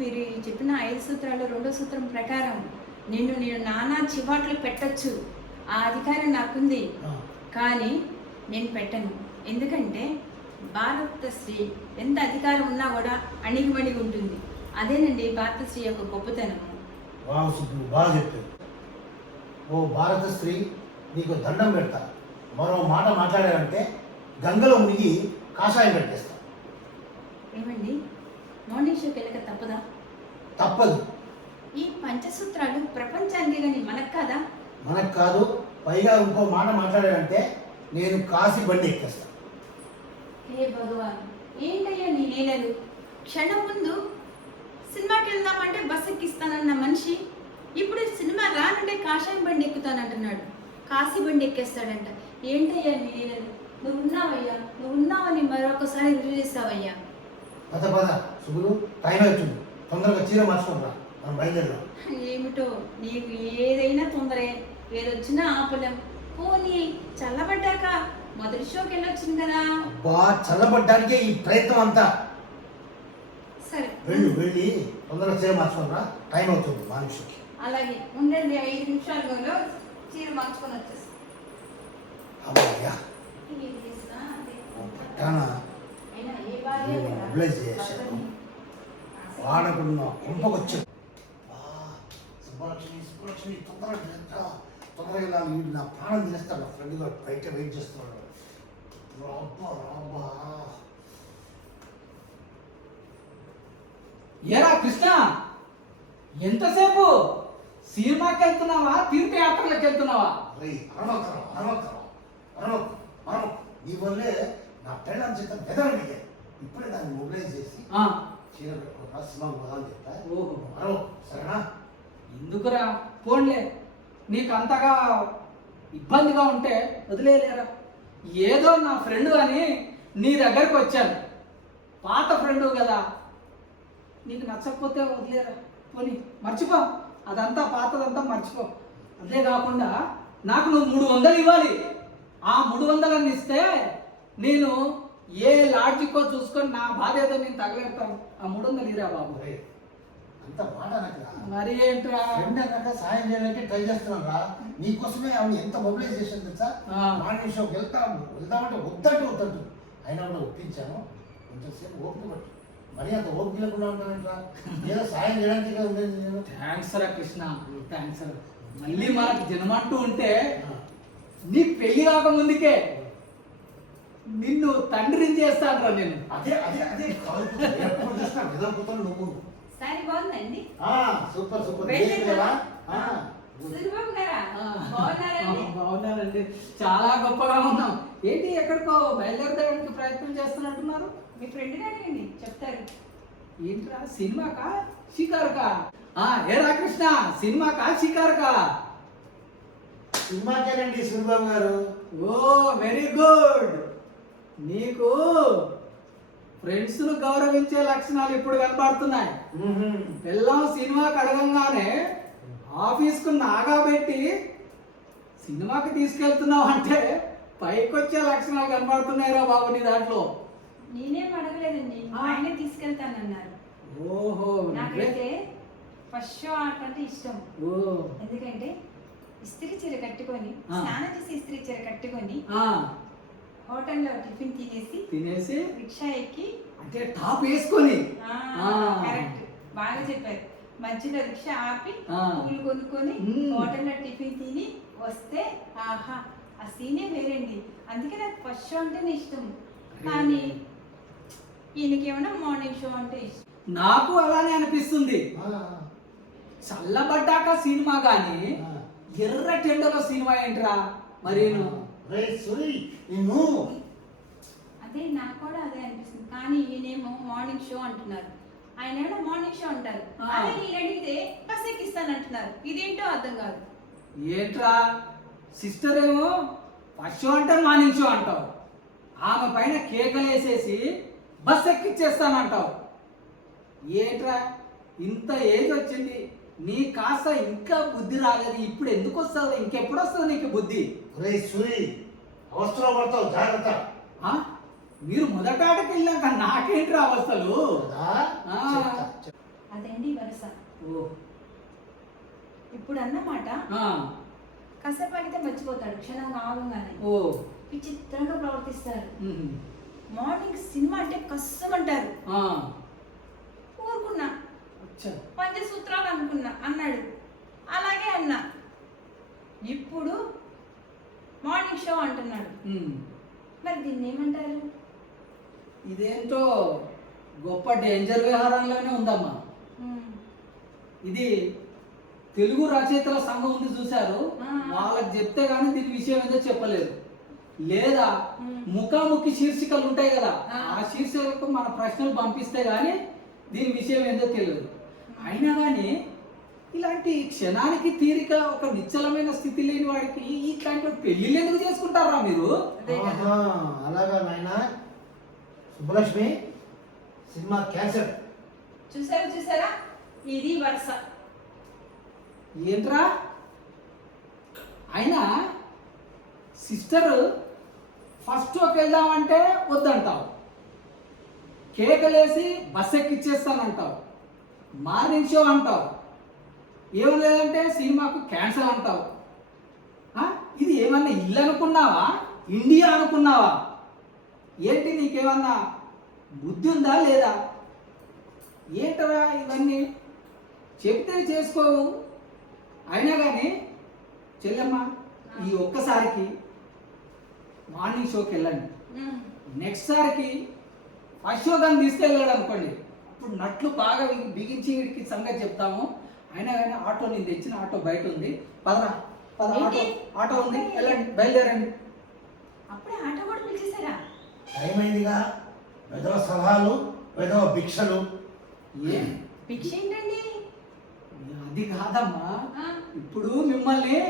మీరు చెప్పిన 5 సూత్రాలు 2వ సూత్రం ప్రకారం నేను నానా చివాట్లు పెట్టచ్చు, ఆ అధికారం నాకుంది. కానీ నేను పెట్టను. ఎందుకంటే భారత స్త్రీ ఎంత అధికారం ఉన్నా కూడా అణిగిమణిగి ఉంటుంది. అదేనండి భారత స్త్రీ యొక్క గొప్పతనం. వావ్ సుబ్బులు, బాగా చెప్పావు. ఓ భారత స్త్రీ, నీకు దండం పెడతా. మరో మాట మాట్లాడారంటే గంగలో మునిగి కాషాయం పెట్టేస్తా. ఏమండి, మార్నింగ్ షోకి వెళ్ళక తప్పదా? తప్పదు. ఈ పంచసూత్రాలు ప్రపంచానికి కానీ మనకు కాదా? మనకు కాదు. పైగా ఇంకో మాట మాట్లాడాడంటే నేను కాశీ బండి ఎక్కేస్తాను. హే భగవాన్, ఏంటయ్యా నీ లీలలు? క్షణం ముందు సినిమాకి వెళ్దామంటే బస్ ఎక్కిస్తానన్న మనిషి ఇప్పుడు సినిమా రానంటే కాషాయం బండి ఎక్కుతానంటున్నాడు, కాశీ బండి ఎక్కేస్తాడంట. ఏంటయ్యా నీ లీలలు? నువ్వు ఉన్నావయ్యా, నువ్వు ఉన్నావని మరొకసారి రుజువు చేసావయ్యా. పద పద సుగులు, టైం అవుతుంది. తొందరగా చీర మార్చుకుంటా, మనం బయలుదేరదాం. ఏమిటో నీకు ఏదైనా తొందరే, ఏదొచ్చినా ఆపలేం. పోనీ చల్లబడ్డాక మొదటి షోకి వెళ్ళొచ్చింది కదా. బా చల్లబడ్డానికే ఈ ప్రయత్నం అంతా. సరే వెళ్ళి తొందరగా చీర మార్చుకుంటా, టైం అవుతుంది మనిషికి. అలాగే ఉండండి, 5 నిమిషాలలో చీర మార్చుకొని వచ్చేస్తాను. అమ్మయ్యా, ఏం చేసినా అదే. పట్టాన అయినా ఏ బాధ లేదు కదా. మొబిలైజ్ చేశాను. వాడకుండా కుంపకొచ్చాడు. సుబ్బలక్ష్మి తొందరగా వెళ్ళాలి. వీడు నా ప్రాణం తినేస్తాడు. నా ఫ్రెండ్ గారు బయట వెయిట్ చేస్తున్నాడు. రాబ్బా రాబ్బా. ఏరా కృష్ణ, ఎంతసేపు సినిమాకి వెళ్తున్నావా, తీర్థయాత్రలకు వెళ్తున్నావా? నీ వల్లే నా పెళ్ళని చేత బెదరడిగా ఇప్పుడే దాన్ని మొబిలైజ్ చేసి చీర పెట్టుకోరా, సినిమా పోదామని చెప్తా. ఓహో, సరేనా? ఎందుకురా, పోన్లే. నీకు అంతగా ఇబ్బందిగా ఉంటే వదిలేలేరా. ఏదో నా ఫ్రెండ్ అని నీ దగ్గరికి వచ్చాను. పాత ఫ్రెండు కదా, నీకు నచ్చకపోతే వదిలేరా. పోనీ మర్చిపో, అదంతా పాతదంతా మర్చిపో. అదే కాకుండా నాకు నువ్వు 300 ఇవ్వాలి. ఆ 300 ఇస్తే నేను ఏ లాడ్జికో చూసుకొని నా బాధ ఏదో నేను తగలెడతాను. ఆ 300 ఇరా బాబు. అంత మాట అనకురా. మరి ఏంట్రా, ఫ్రెండ్ అన్నాక సాయం చేయడానికి ట్రై చేస్తున్నారా. నీకోసమే ఆవిడ ఎంత మొబిలైజ్ చేసింది తెలుసా. మార్నింగ్ షోకి వెళ్దామంటే వద్దంటూ అయినా కూడా ఒప్పించాను. కొంచెంసేపు ఓపిక పట్టు. మరి అంత ఓపిక లేకుండా ఉంటానంటరా. ఏదో సాయం చేయడానికి ఉండేది నేను. థ్యాంక్స్ రా కృష్ణ, థ్యాంక్స్ రా. మళ్ళీ మనకు జన్మంటూ ఉంటే నీ పెళ్లి కాకముందుకే నిన్ను తండ్రిని చేస్తాను రా నేను. అదే అదే అదే ఎప్పుడు చూసినా నిద్రపోతాను నువ్వు. సారీ బాగుందండి. Super super. సుబ్బమ్మ గారా, బాగున్నారండి? బాగున్నానండి, చాలా గొప్పగా ఉన్నాం. ఏంటి ఎక్కడికో బయలుదేరడానికి ప్రయత్నం చేస్తున్నట్టున్నారు? మీ ఫ్రెండ్ని అడగండి, చెప్తారు. ఏంట్రా, సినిమాకా షికారుకా? ఏరా కృష్ణ, సినిమాకా షికారుకా? సినిమాకేనండి సూరిబాబు గారు. ఓ వెరీ గుడ్. నీకు ఫ్రెండ్స్ ను గౌరవించే లక్షణాలు ఇప్పుడు కనబడుతున్నాయి. పిల్లం సినిమాకి అడగంగానే ఆఫీస్కు నాగా పెట్టి సినిమాకి తీసుకెళ్తున్నావు అంటే పైకొచ్చే లక్షణాలు కనబడుతున్నాయిరా బాబు నీ దాంట్లో. నేనేం అడగలేదండి, ఆయనే తీసుకెళ్తానన్నారు. ఓహో, నాకైతే ఫస్ట్ షో ఆట అంటే ఇష్టం. ఎందుకంటే ఇస్త్రీ చీర కట్టుకొని, స్నానం చేసి ఇస్త్రీ చీర కట్టుకొని హోటల్లో టిఫిన్ తినేసి రిక్షా ఎక్కి, అంటే టాప్ వేసుకొని. కరెక్ట్, బాగా చెప్పారు. మధ్యలో రిక్షా ఆపి పూలు కొనుక్కొని హోటల్లో టిఫిన్ తిని వస్తే ఆహా, ఆ సీనే వేరండి. అందుకే నాకు ఫస్ట్ షో అంటేనే ఇష్టం. కానీ ఈయనకేమన్నా మార్నింగ్ షో అంటే ఇష్టం. నాకు అలానే అనిపిస్తుంది. చల్లబడ్డాక సినిమా గాని ఎర్ర టెండలో సినిమా ఏంట్రా మరి? అదే నాకు కూడా అదే అనిపిస్తుంది. కానీ ఈయనేమో మార్నింగ్ షో అంటున్నారు, ఆయన ఏమో మార్నింగ్ షో అంటారు. అదే నేను అడిగితే బస్ ఎక్కిస్తాను అంటున్నారు. ఇదేంటో అర్థం కాదు. ఏంట్రా, సిస్టర్ ఏమో ఫస్ట్ షో అంటే మార్నింగ్ షో అంటావు, ఆమె పైన కేకలు వేసేసి బస్ ఎక్కిచ్చేస్తానంటావు. ఏంట్రా, ఇంత ఏజ్ వచ్చింది, నీ కాస్త ఇంకా బుద్ధి రాలేదు. ఇప్పుడు ఎందుకు వస్తుంది, ఇంకెప్పుడు వస్తుంది నీకు బుద్ధి? అవస్థలో పడతావు, జాగ్రత్త. మీరు మొదట ఆటకి వెళ్ళాక నాకేంట్రా అవస్థలు? అదండి వరుస. ఇప్పుడు అన్నమాట కాసేపు అయితే మర్చిపోతాడు, క్షణంగా ఆగంగానే విచిత్రంగా ప్రవర్తిస్తారు. మార్నింగ్ సినిమా అంటే కష్టమంటారు. ఊరుకున్నా, పంచసూత్రాలు అన్నాడు, అలాగే అన్నా. ఇప్పుడు మార్నింగ్ షో అంటున్నాడు. మరి దీన్ని ఏమంటారు? ఇదేంటో గొప్ప డేంజర్ వ్యవహారంలోనే ఉందమ్మా. ఉమ్. ఇది తెలుగు రచయితల సంఘం ఉంది చూశారు, ఆ. వాళ్ళకి చెప్తే గానీ దీని విషయం ఏదో చెప్పలేదు. లేదా ఉమ్. ముఖాముఖి శీర్షికలు ఉంటాయి కదా, ఆ. ఆ శీర్షికలకు మన ప్రశ్నలు పంపిస్తే గానీ దీని విషయం ఏందో తెలియదు. అయినా కానీ ఇలాంటి క్షణానికి తీరిక ఒక నిశ్చలమైన స్థితి లేని వాడికి ఇట్లాంటి పెళ్లిళ్ళు ఎందుకు చేసుకుంటారా మీరు? అదే కదా. ఆహా, అలాగా నాయన. Subbalakshmi cinema cancer. చూసారా ఇది వరుస. ఏంట్రా అయినా సిస్టర్ ఫస్ట్ షోకి వెళ్దామంటే వద్దంటావు, కేకలేసి బస్ ఎక్కిచ్చేస్తానంటావు, మార్నింగ్ షో అంటావు, ఏం లేదంటే సినిమాకు క్యాన్సల్ అంటావు. ఇది ఏమన్నా ఇల్లు అనుకున్నావా, ఇండియా అనుకున్నావా? ఏంటి నీకేమన్నా బుద్ధి ఉందా లేదా? ఏంటరా ఇవన్నీ? చెప్తే చేసుకోవు. అయినా కానీ చెల్లెమ్మ ఈ ఒక్కసారికి మార్నింగ్ షోకి వెళ్ళండి. ఉమ్. నెక్స్ట్ సారికి ఫస్ట్ షో కానీ తీసుకెళ్ళాడు అనుకోండి, అప్పుడు నట్లు బాగా బిగించి వీడికి సంగతి చెప్తాము. అయినా కానీ ఆటో, నేను తెచ్చిన ఆటో బయట ఉంది, పదరా పద, ఆటో ఆటో ఉంది, వెళ్ళండి, బయలుదేరండి. అప్పుడే ఆటో కూడా పిలిచేసారా? టైం అయిందిగా. వెధవ సలహాలు, వెధవ భిక్షలు. ఏ భిక్ష ఏంటండి? అది కాదమ్మా, ఆ, ఇప్పుడు మిమ్మల్ని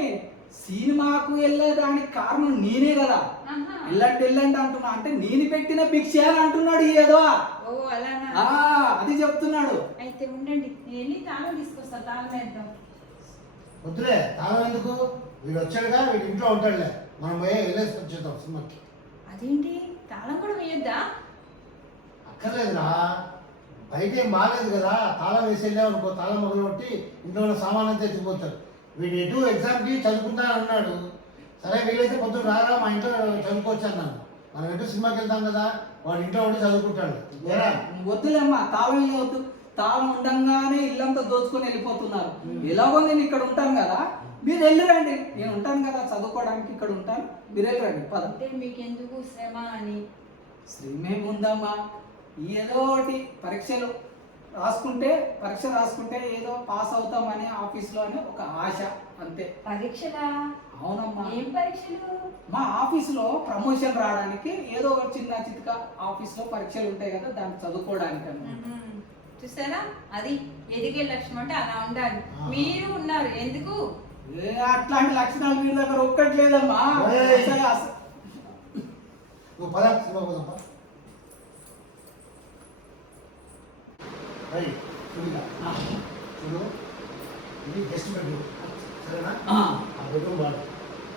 సినిమాకు వెళ్ళేదానికి కారణం నేనే కదా. ఆహా. వెళ్ళండి అంటున్నా, అంటే నేను పెట్టిన భిక్ష అని అంటున్నాడు ఏదో. ఓ అలానా? అది చెప్తున్నాడు. అయితే ఉండండి, నేను వెళ్ళి తాళం తీసుకొస్తా, తాళం వేద్దాం. వద్దులే, తాళం ఎందుకు? వీడు వచ్చాడుగా, వీడి ఇంట్లో ఉంటాడులే. మనం పోయి వెళ్ళేసి వచ్చేద్దాం సినిమాకి. అదేంటి తాళం కూడా వేయొద్దా? అక్కర్లేదురా, బయట ఏం బాగాలేదు కదా. తాళం వేసి వెళ్ళావు అనుకో, తాళం మొదలు కొట్టి ఇంట్లో ఉన్న సామాన్ అంతా ఎత్తిపోతాడు. వీడు ఎటు ఎగ్జామ్కి చదువుకుంటా అన్నాడు. సరే వీలైతే పొద్దున్న రారా, మా ఇంట్లో చదువుకోవచ్చు అన్నాను. మనం ఎటు సినిమాకి వెళ్తాం కదా, వాడు ఇంట్లో ఉండి చదువుకుంటాడు. ఏరా వద్దులేమ్మా, తాళం ఏం వద్దు. తాళం ఉండంగానే ఇల్లంతా దోచుకొని వెళ్ళిపోతున్నారు. ఎలాగో నేను ఇక్కడ ఉంటాను కదా, మీరు వెళ్ళిరండి. నేను ఉంటాను కదా చదువుకోవడానికి, ఇక్కడ ఉంటాను, మీరు వెళ్ళిరండి, పద. అంటే మీకెందుకు శ్రమ అని? శ్రీమేముందమ్మా, ఏదో ఒకటి పరీక్ష రాసుకుంటే ఏదో పాస్ అవుతామని ఆఫీస్లోనే ఒక ఆశ, అంతే. పరీక్షలా? అవునమ్మా, ఏం పరీక్షలు? మా ఆఫీసులో ప్రమోషన్ రావడానికి ఏదో ఒక చిన్న చితక ఆఫీస్లో పరీక్షలు ఉంటాయి కదా, దాన్ని చదువుకోవడానికి అన్నమాట. ఉహుం. చూసారా, అది ఎదిగే లక్ష్యం అంటే అలా ఉండాలి. మీరు ఉన్నారు ఎందుకు? అట్లాంటి లక్షణాలు మీ దగ్గర ఒక్కట్లేదమ్మా. ఏయ్. నువ్వు పద సినిమా పోదాం. చూడు, ఇది గెస్ట్ బెడ్రూమ్, సరేనా? ఆ బెడ్రూమ్ వాడు,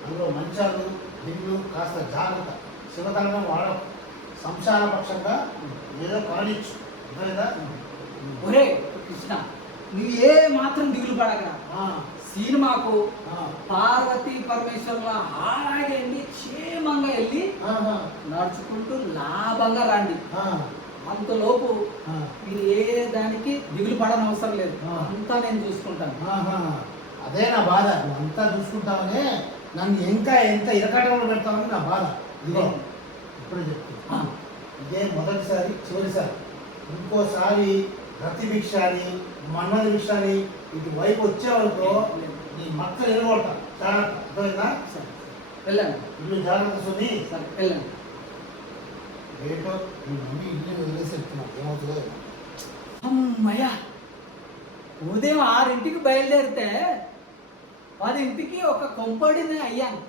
అందులో మంచాలు, దిండ్లు కాస్త జాగ్రత్త. శివతనం వాడవు. సంసార పక్షంగా ఏదో కానిచ్చు, లేదా? ఒరే కృష్ణ, నువ్వు ఏ మాత్రం దిగులు పడకరా. సినిమాకు పార్వతీ పరమేశ్వరుల హాయిగా వెళ్ళి క్షేమంగా వెళ్ళి నడుచుకుంటూ లాభంగా రండి. అంతలోపు మీరు ఏ దానికి దిగులు పడని అవసరం లేదు, అంతా నేను చూసుకుంటాను. అదే నా బాధ. నువ్వు అంతా చూసుకుంటావనే నన్ను ఇంకా ఎంత ఇరకాటంలో పెడతావని నా బాధ. ఇదిగో ఇప్పుడే చెప్తున్నా, ఇదే మొదటిసారి, చివరిసారి. ఇంకోసారి రతి భిక్ష అని, మన్మథ భిక్ష అని ఇటు వైపు వచ్చేవరకు నీ మక్క నిలబడతా. జాగ్రత్త, అర్థమైందా? వెళ్ళండి, ఇల్లు జాగ్రత్త సుని. సరే వెళ్ళండి. ఏంటో మీ మమ్మీ ఇల్లు వదిలేసి వెళ్తున్నా, ఏమవుతుందో. అమ్మయ్యా, ఉదయం 6ంటికి బయలుదేరితే 10ంటికి ఒక కొంపడిని అయ్యాను.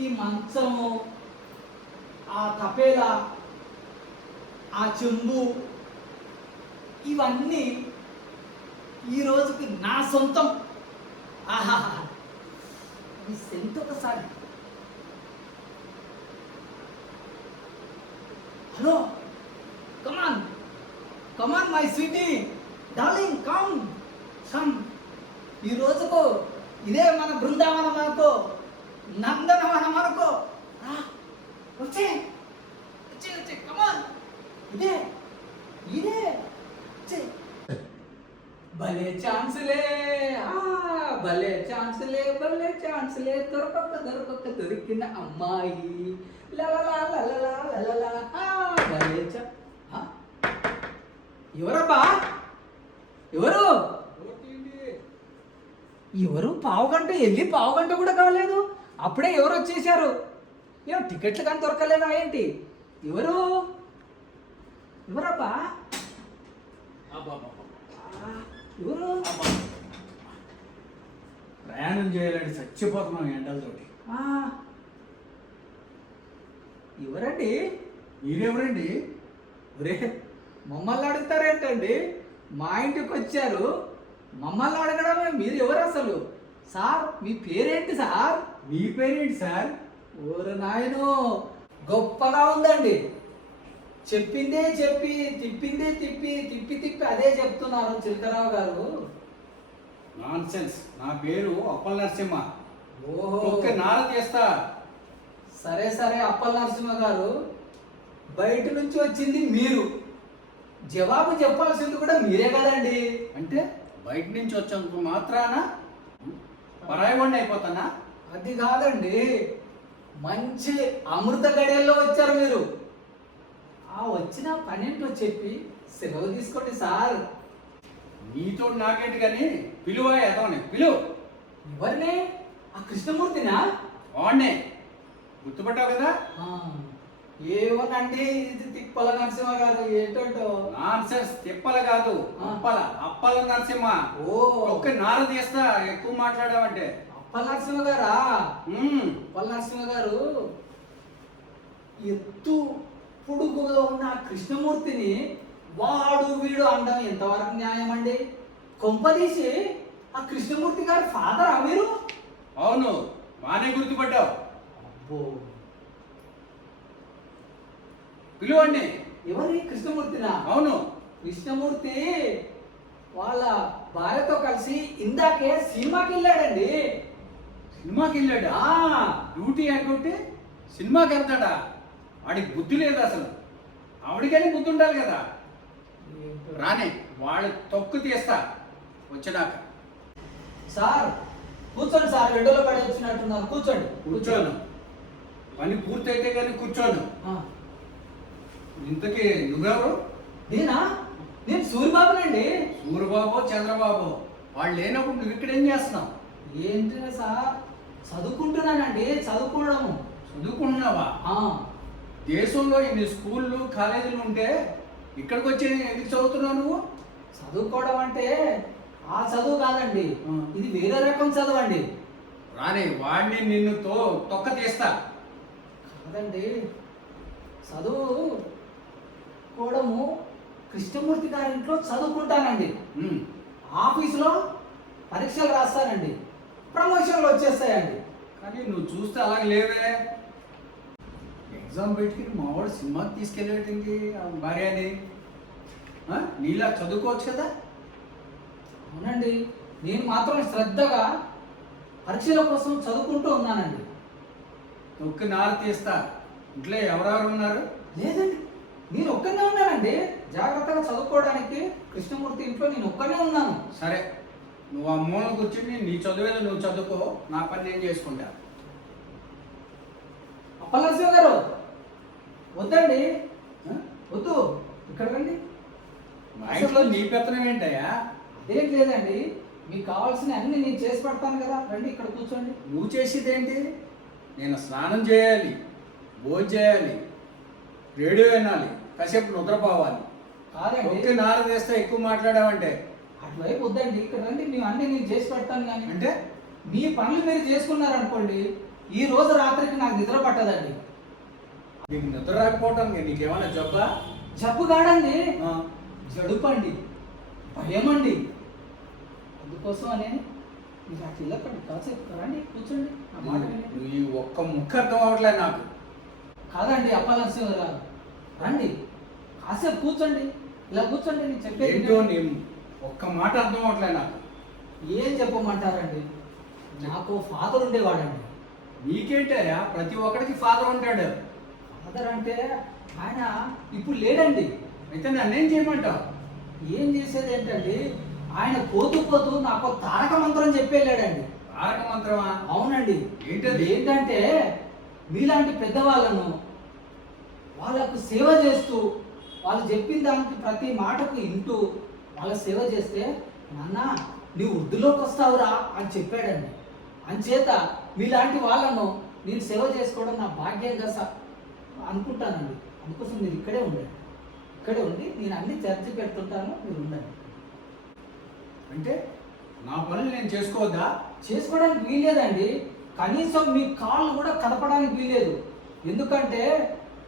ఈ మంచము, ఆ తపేలా, ఆ చెంబు, ఇవన్నీ ఈ రోజుకి నా సొంతం. ఆహా, ఈ సెంట్ ఒకసారి. Hello, come on my sweetie darling, come. ఈ రోజుకు ఇదే మన బృందావనం అనుకో, నందనవనం అనుకో. వచ్చే కమాన్, ఇదే భలే ఛాన్సులే, భలే ఛాన్సులే, దొరకొక్క దొరికిన అమ్మాయి, లలలా లలలా లలలా, భలే ఎవరు పావుగంట వెళ్ళి పావుగంట కూడా కాలేదు, అప్పుడే ఎవరు వచ్చేసారు. ఏం టికెట్లు కానీ దొరకలేదా ఏంటి? ఎవరు ఎవరబ్బా? ఎవరు? ప్రయాణం చేయాలంటే చచ్చిపోతున్నాం ఎండలతోటి. ఆ, ఎవరండి? మీరెవరండి? ఒరే, మమ్మల్ని అడుగుతారేంటండి? మా ఇంటికి వచ్చారు, మమ్మల్ని అడగడమే. మీరు ఎవరు అసలు? సార్ మీ పేరేంటి సార్? మీ పేరేంటి సార్? ఓరు నాయను, గొప్పగా ఉందండి. చెప్పిందే చెప్పి తిప్పిందే తిప్పి తిప్పి తిప్పి అదే చెప్తున్నారు చిలకరావు గారు. Non sense. నా పేరు అప్పల నరసింహ. ఓహో, ఒక్క నార తీస్తా. సరే సరే అప్పల నరసింహ గారు, బయట నుంచి వచ్చింది మీరు, జవాబు చెప్పాల్సింది కూడా మీరే కదండి. అంటే బయట నుంచి వచ్చేందుకు మాత్రాన పరాయి వాడిని అయిపోతానా? అది కాదండి, మంచి అమృత గడియల్లో వచ్చారు మీరు. ఆ వచ్చిన పనేంటో చెప్పి సెలవు తీసుకోండి సార్. నీతో నాకేంటి కానీ పిలువ ఎదవని పిలువు. ఎవరిని? ఆ కృష్ణమూర్తినా? వాడినే గుర్తుపట్టావు కదా? ఏమోనండి, ఇది తిప్పల నరసింహ గారు ఏంటంటో. Non sense. తిప్పల కాదు, అప్పల. అప్పల నరసింహ. ఓ, ఒక్క నార తీస్తా ఎక్కువ మాట్లాడావంటే. అప్పల నరసింహ గారా? ఉమ్. అప్పల నరసింహ గారు, ఎత్తు పొడుగుగా ఉన్న ఆ కృష్ణమూర్తిని వాడు వీడు అనడం ఎంతవరకు న్యాయం అండి? కొంపదీసి ఆ కృష్ణమూర్తి గారి ఫాదరా మీరు? అవును, బానే గుర్తుపట్టావు. అబ్బో, పిలువండి. ఎవరి కృష్ణమూర్తినా? అవును. కృష్ణమూర్తి వాళ్ళ భార్యతో కలిసి ఇందాకే సినిమాకి వెళ్ళాడండి. సినిమాకి వెళ్ళాడా? డ్యూటీ అనుకుంటే సినిమాకి వెళ్తాడా? వాడికి బుద్ధి లేదు అసలు. ఆవిడికైనా బుద్ధి ఉండాలి కదా. రానే వాళ్ళు తొక్కు తీస్తా వచ్చినాక. సార్ కూర్చోండి సార్, ఎండలో పడి వచ్చినట్టున్నారు, కూర్చోండి. కూర్చోను. పని పూర్తయితే కానీ కూర్చోను. ఆ, ఇంతకీ నువ్వెవరు? నేనా? నేను సూరిబాబునండి. సూరిబాబు చంద్రబాబు వాళ్ళు లేనప్పుడు నువ్వు ఇక్కడ ఏం చేస్తున్నావు? ఏంటి సార్, చదువుకుంటున్నానండి, చదువుకోవడము. చదువుకుంటున్నావా? ఆ, దేశంలో ఇన్ని స్కూళ్ళు కాలేజీలు ఉంటే ఇక్కడికి వచ్చి ఎందుకు చదువుతున్నావు నువ్వు? చదువుకోవడం అంటే ఆ చదువు కాదండి, ఆ. ఇది వేరే రకం చదువు అండి. రానే వాడిని నిన్ను తొక్క తీస్తా. కాదండి, చదువు కోవడము కృష్ణమూర్తి గారి ఇంట్లో చదువుకుంటానండి, ఉమ్. ఆఫీసులో పరీక్షలు రాస్తానండి, ప్రమోషన్లు వచ్చేస్తాయండి. కానీ నువ్వు చూస్తే అలాగే లేవే. ఎగ్జామ్ పెట్టుకుని మావాడు సినిమాకి తీసుకెళ్ళేటండి ఆ భార్యని. నీలా చదువుకోవచ్చు కదా. అవునండి, నేను మాత్రం శ్రద్ధగా పరీక్షల కోసం చదువుకుంటూ ఉన్నానండి. తొక్కి నార తీస్తా. ఇంట్లో ఎవరెవరు ఉన్నారు? లేదండి, నేను ఒక్కనే ఉన్నానండి, జాగ్రత్తగా చదువుకోవడానికి కృష్ణమూర్తి ఇంట్లో నేను ఒక్కనే ఉన్నాను. సరే, నువ్వు ఆ మూల కూర్చుని నీ చదువేదో నువ్వు చదువుకో, నా పని నేను చేసుకుంటా. అప్పలనరసింహ గారు, వద్దండి, ఆ? వద్దు, ఇక్కడ రండి. మా ఇంట్లో నీ పెత్తనం ఏంటయ్యా? అదేం లేదండి, మీకు కావాల్సిన అన్ని నేను చేసి పెడతాను కదా, రండి ఇక్కడ కూర్చోండి. నువ్వు చేసేది ఏంటి? నేను స్నానం చేయాలి, భోజనం చేయాలి, రేడియో వినాలి, కాసేపు నిద్రపోవాలి. కాదండి, ఒకే నార తీస్తే ఎక్కువ మాట్లాడావంటే. అటువైపు వద్దండి, ఇక్కడ రండి, మేము అన్ని నేను చేసి పెడతాను. కానీ అంటే మీ పనులు మీరు చేసుకున్నారనుకోండి, ఈ రోజు రాత్రికి నాకు నిద్ర పట్టదండి. నీకు నిద్ర రాకపోవటానికి నీకేమైనా జబ్బా? జబ్బు కాడండి, ఆ. జడుపండి, భయమండి. అందుకోసం అనే మీరు అట్లా వెళ్ళకండి, కాసేపు రండి కూర్చోండి, నా మాట వినండి. నువ్వు ఈ ఒక్క ముక్క అర్థం అవ్వట్లేదు నాకు. కాదండి అప్పలనరసింహ గారు, రండి కాసేపు కూర్చోండి, ఇలా కూర్చోండి, నేను చెప్పేది ఏంటో వినండి. నీ ఒక్క మాట అర్థం అవ్వట్లేదు నాకు. ఏం చెప్పమంటారండి, నాకు ఫాదర్ ఉండేవాడండి. నీకేంటయ్యా? ప్రతి ఒక్కడికి ఫాదర్ ఉంటాడు. ఫాదర్ అంటే ఆయన ఇప్పుడు లేడండి. అయితే నన్నేం చేయమంటావు? ఏం చేసేది ఏంటండి, ఆయన పోతూ పోతూ నాకు తారక మంత్రం చెప్పి వెళ్ళాడండి. తారక మంత్రమా? అవునండి. ఏంటది? ఏంటంటే మీలాంటి పెద్దవాళ్ళను వాళ్ళకు సేవ చేస్తూ, వాళ్ళు చెప్పిన దానికి ప్రతి మాటకు వింటూ వాళ్ళ సేవ చేస్తే, నాన్న నీవు వృద్ధిలోకి వస్తావురా అని చెప్పాడండి. అంచేత మీలాంటి వాళ్ళను నేను సేవ చేసుకోవడం నా భాగ్యంగా అనుకుంటానండి. అందుకోసం మీరు ఇక్కడే ఉండండి. ఇక్కడే ఉండి నేను అన్ని చర్చ పెడుతుంటాను, మీరు ఉండండి. అంటే నా పనులు నేను చేసుకోవద్దా? చేసుకోవడానికి వీల్లేదండి. కనీసం మీ కాళ్ళు కూడా కదపడానికి వీల్లేదు. ఎందుకంటే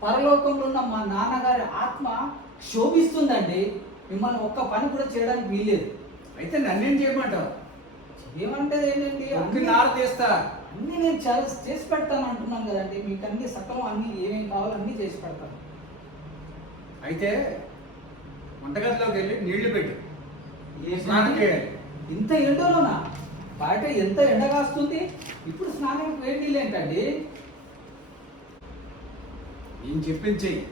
పరలోకంలో ఉన్న మా నాన్నగారి ఆత్మ శోభిస్తుందండి. మిమ్మల్ని ఒక్క పని కూడా చేయడానికి వీల్లేదు. అయితే నన్నేం చేయమంటావు? ఏమంటే ఏంటండి, ఒక్క నార తీస్తా. అన్నీ నేను చేసి పెడతాను అంటున్నాను కదండి. మీకు అన్ని సకలం అన్ని ఏమేమి కావాలో అన్నీ చేసి పెడతాను. అయితే వంటగదిలోకి వెళ్ళి నీళ్లు పెట్టు, ఏ స్నానం చేయాలి. ఇంత ఎండలోనా? బయట ఎంత ఎండ కాస్తుంది, ఇప్పుడు స్నానానికి వేడి నీళ్ళు ఏంటండి? నేను చెప్పింది చెయ్యి,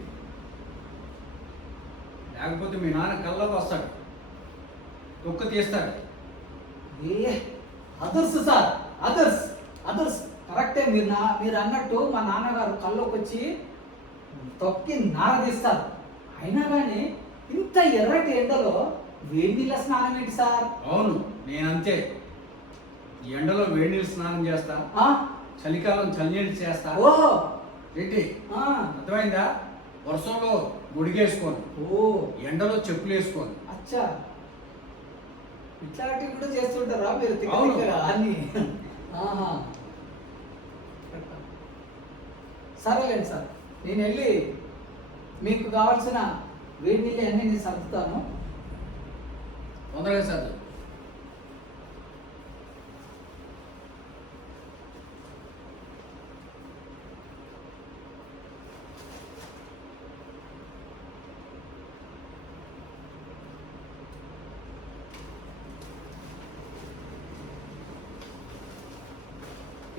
లేకపోతే మీ నాన్న కల్లోకి వస్తాడు, తొక్క తీస్తాడు. ఏ అదర్స్ సార్, అదర్స్ కరెక్టే. మీరు అన్నట్టు మా నాన్నగారు కల్లోకి వచ్చి తొక్కి నారదీస్తారు. అయినా కానీ ఇంత ఎర్రటి ఎండలో వేడి నీళ్ళ స్నానం ఏంటి సార్? అవును, నేనంతే. ఈ ఎండలో వేడి నీళ్ళు స్నానం చేస్తా, చలికాలం చలినీళ్ళు చేస్తా. ఓహో, ఏంటి అర్థమైందా? వర్షంలో గుడిగేసుకోను, ఎండలో చెప్పులు వేసుకోను. అచ్చా, ఇట్లాంటివి కూడా చేస్తుంటారా మీరు? అవును. అన్ని సరేలేండి సార్, నేను వెళ్ళి మీకు కావాల్సిన వేడి నీళ్ళు అన్నీ నేను సర్దుతాను. తొందరగా సార్.